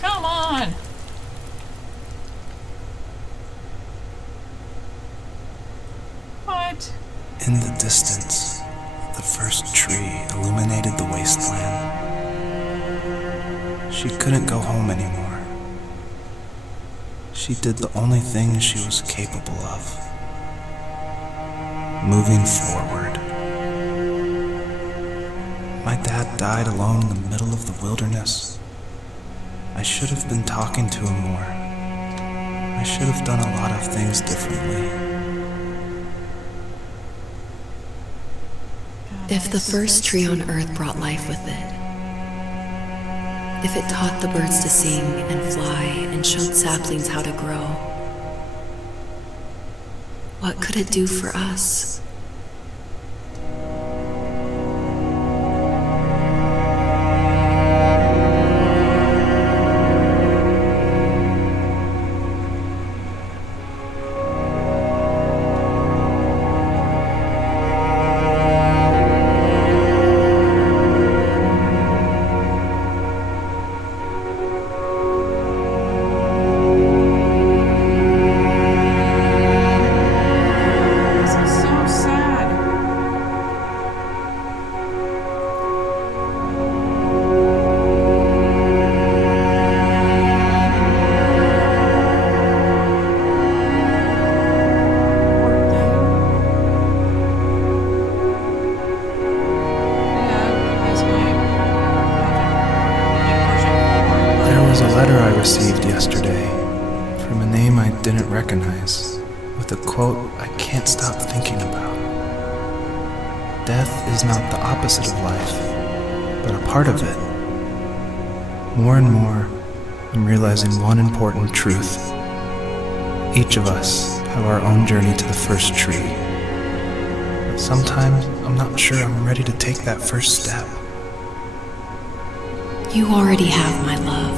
Come on! What? In the distance, the first tree illuminated the wasteland. She couldn't go home anymore. She did the only thing she was capable of. Moving forward. my dad died alone in the middle of the wilderness. I should have been talking to him more. I should have done a lot of things differently. If the first tree on Earth brought life with it, if it taught the birds to sing and fly and showed saplings how to grow, what could it do for us? Received yesterday from a name I didn't recognize, with a quote I can't stop thinking about. Death is not the opposite of life, but a part of it. More and more, I'm realizing one important truth. Each of us have our own journey to the first tree. But sometimes I'm not sure I'm ready to take that first step. You already have my love.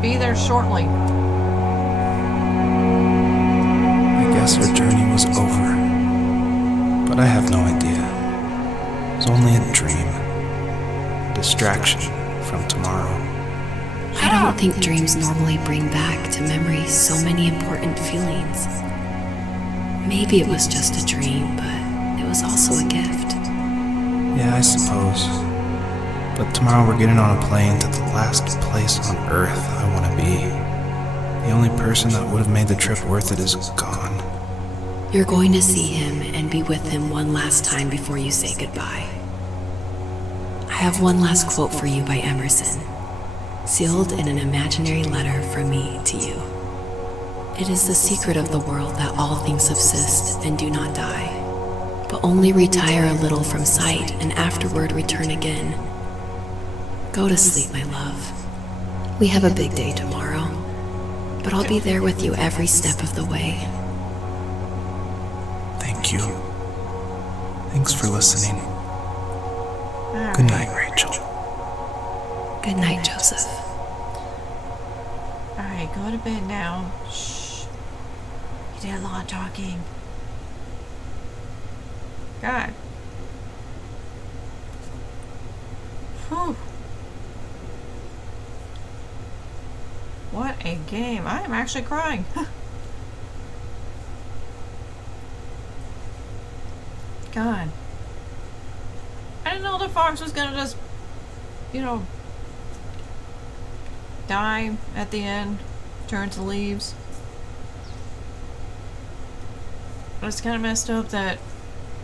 Be there shortly. I guess our journey was over, but I have no idea. It was only a dream, a distraction from tomorrow. I don't think dreams normally bring back to memory so many important feelings. Maybe it was just a dream, but it was also a gift. Yeah, I suppose. But tomorrow we're getting on a plane to the last place on Earth I want to be. The only person that would have made the trip worth it is gone. You're going to see him and be with him one last time before you say goodbye. I have one last quote for you by Emerson, sealed in an imaginary letter from me to you. It is the secret of the world that all things subsist and do not die, but only retire a little from sight and afterward return again. Go to sleep, my love. We have a big day tomorrow, but I'll be there with you every step of the way. Thank you. Thanks for listening. Good night, Rachel. Good night, Joseph. Alright, go to bed now. Shh. You did a lot of talking. God. Whew. What a game. I am actually crying. God. I didn't know the fox was gonna just, die at the end, turn to leaves. But it's kind of messed up that,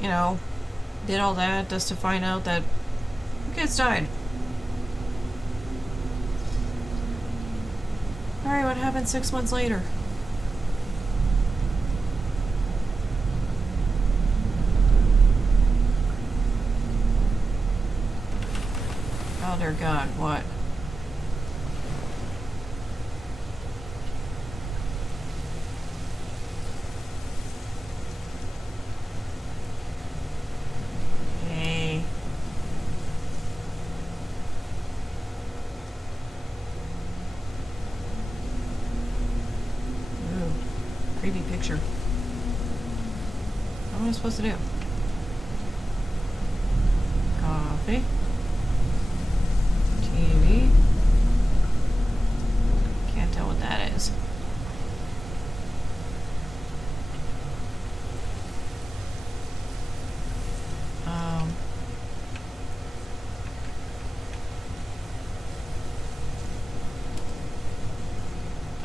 did all that just to find out that the kids died. Alright, what happened 6 months later? Oh dear God, what? Hey. Ooh, creepy picture. What am I supposed to do? Coffee. TV. Can't tell what that is.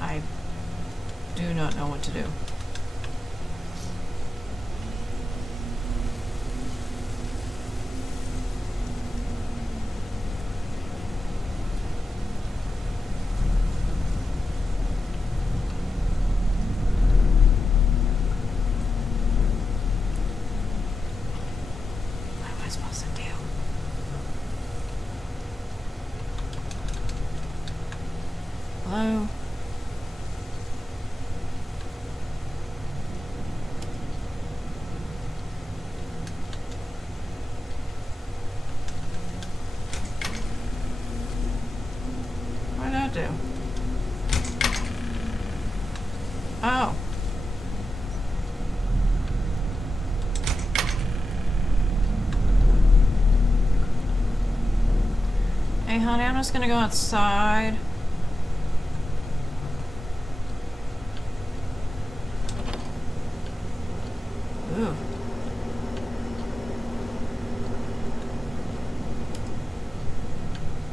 I do not know what to do. What am I supposed to do? Hello? What did that do? Oh. Hey honey, I'm just gonna go outside. Ooh.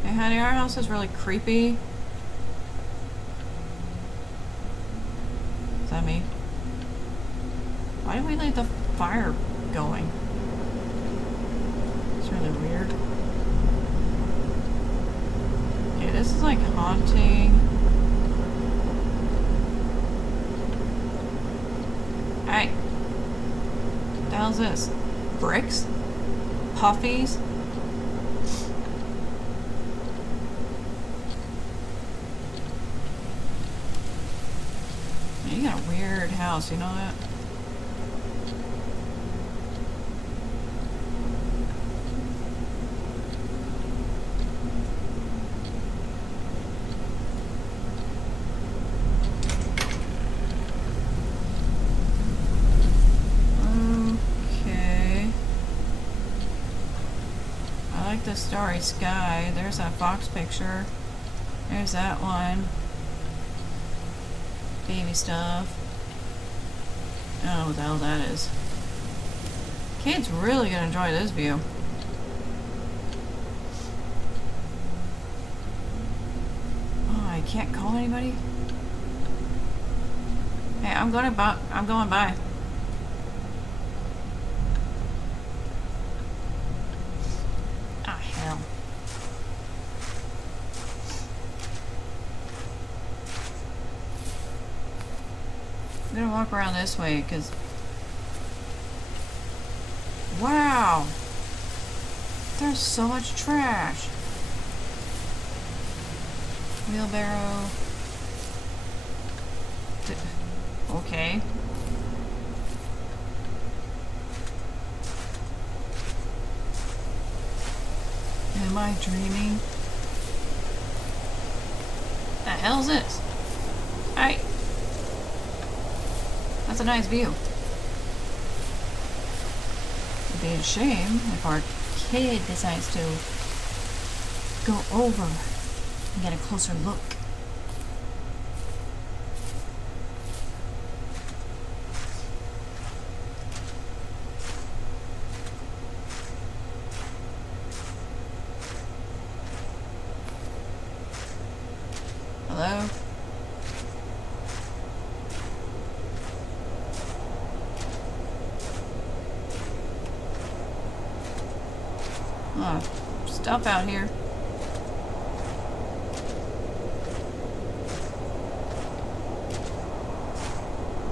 Hey honey, our house is really creepy. Is that me? Why did we leave the fire going? It's really weird. Okay, this is like haunting. Hey. What the hell's this? Bricks? Puffies? You got a weird house, you know that? Okay. I like the starry sky. There's that fox picture. There's that one. Baby stuff. I don't know what the hell that is. Kate's really gonna enjoy this view. Oh, I can't call anybody? Hey, I'm going by. Ah, hell. gonna walk around this way, because... Wow! There's so much trash. Wheelbarrow. Okay. Am I dreaming? The hell's this? Hey! That's a nice view. It'd be a shame if our kid decides to go over and get a closer look. Hello? Oh, stuff out here.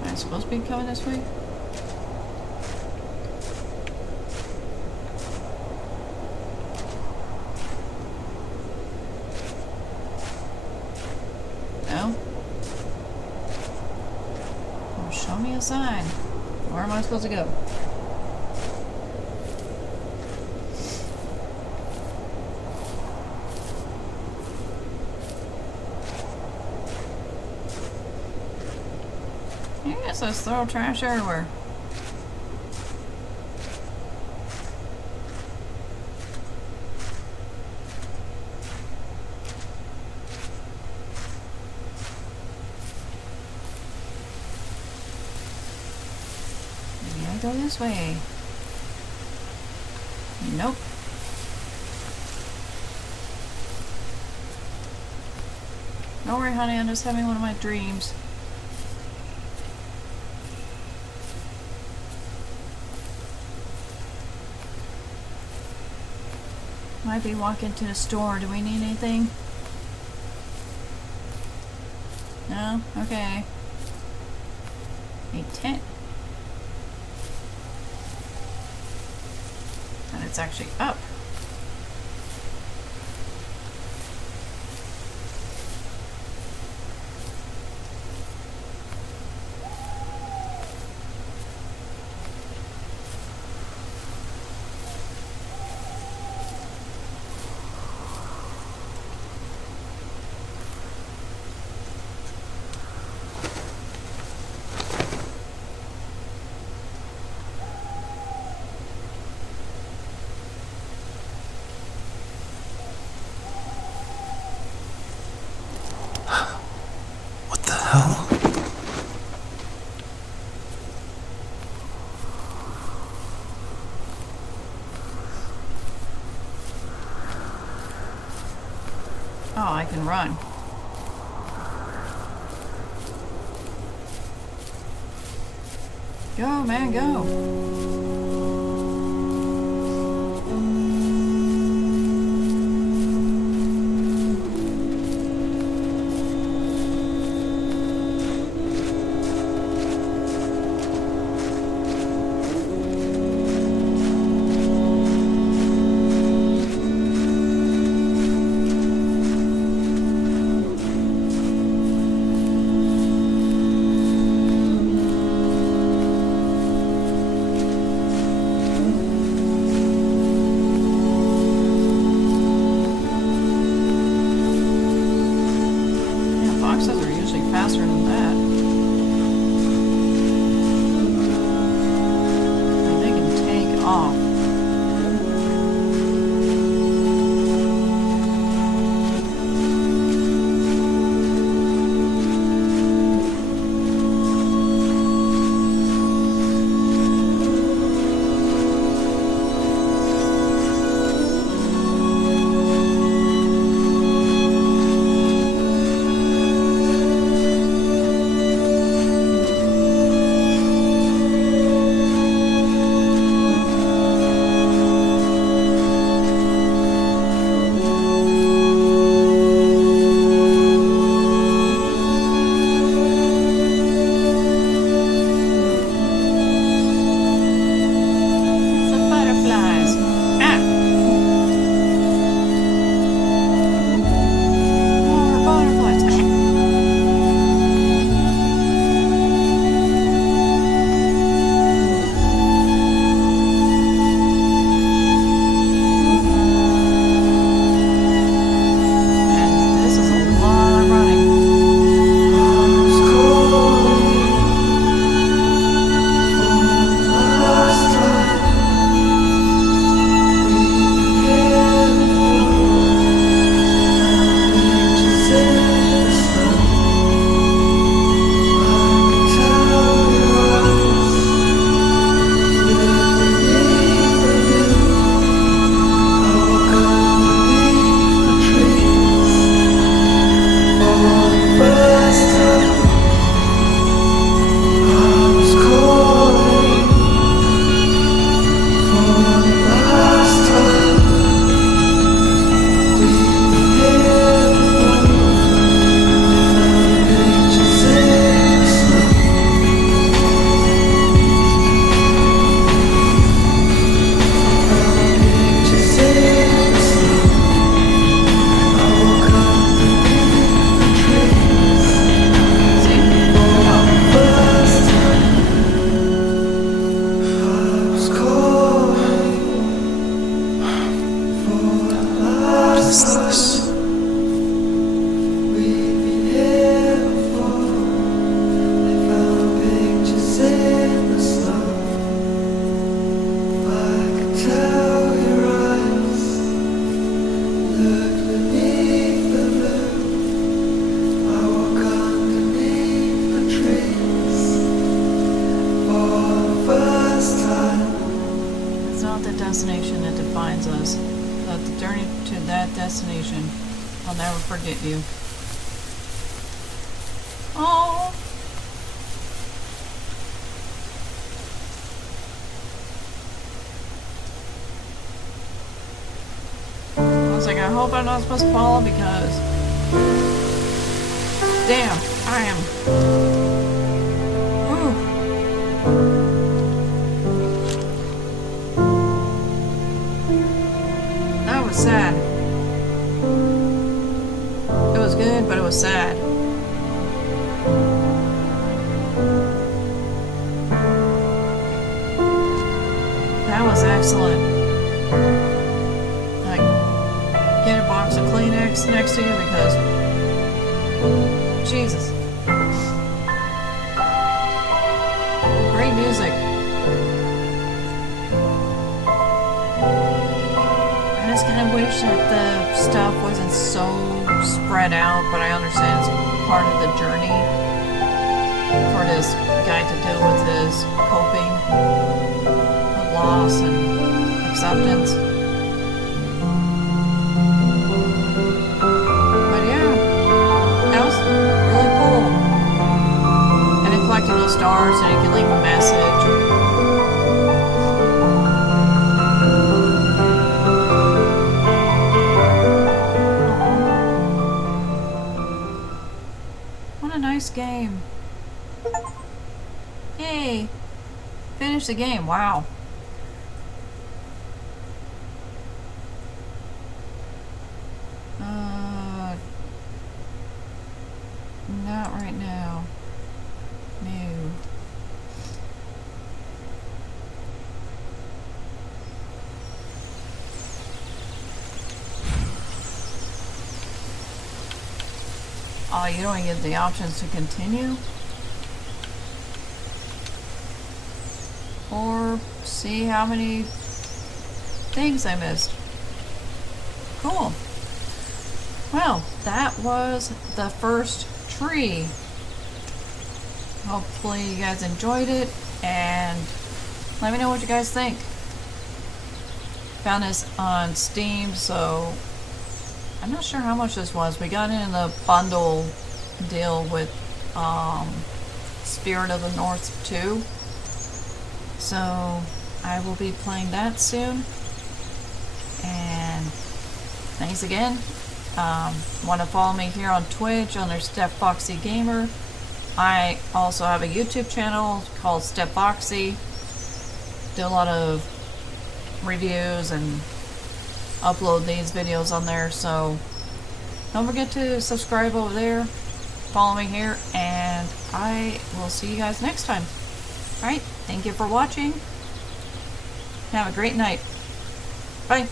Am I supposed to be coming this way? No? Well, show me a sign. Where am I supposed to go? I guess let's throw trash everywhere. Maybe I go this way. Nope. Don't worry, honey, I'm just having one of my dreams. Might be walking to the store. Do we need anything? No? Okay. A tent. And it's actually up. What the hell? Oh, I can run. Go, man, go. Faster than that. And they can take off. I'll never forget you. Oh. I was like, I hope I'm not supposed to follow because damn, I am. Ooh. That was sad. It was good, but it was sad. That was excellent. Like, get a box of Kleenex next to you because Jesus. Great music. I just kind of wish that the stuff wasn't so spread out, but I understand it's part of the journey for this guy to deal with his coping with loss and acceptance. But yeah, that was really cool. And then collecting those stars and you can leave a message. What a nice game. Yay! Finish the game. Wow. Not right now. No. Oh, you don't get the options to continue? Or see how many things I missed. Cool. Well, that was the first tree. Hopefully you guys enjoyed it, and let me know what you guys think. Found this on Steam, so I'm not sure how much this was. We got it in the bundle deal with Spirit of the North 2. So I will be playing that soon. And thanks again. Want to follow me here on Twitch under Step Foxy Gamer. I also have a YouTube channel called Step Foxy. Do a lot of reviews and upload these videos on there, so don't forget to subscribe over there, follow me here, and I will see you guys next time. Alright, thank you for watching. Have a great night. Bye.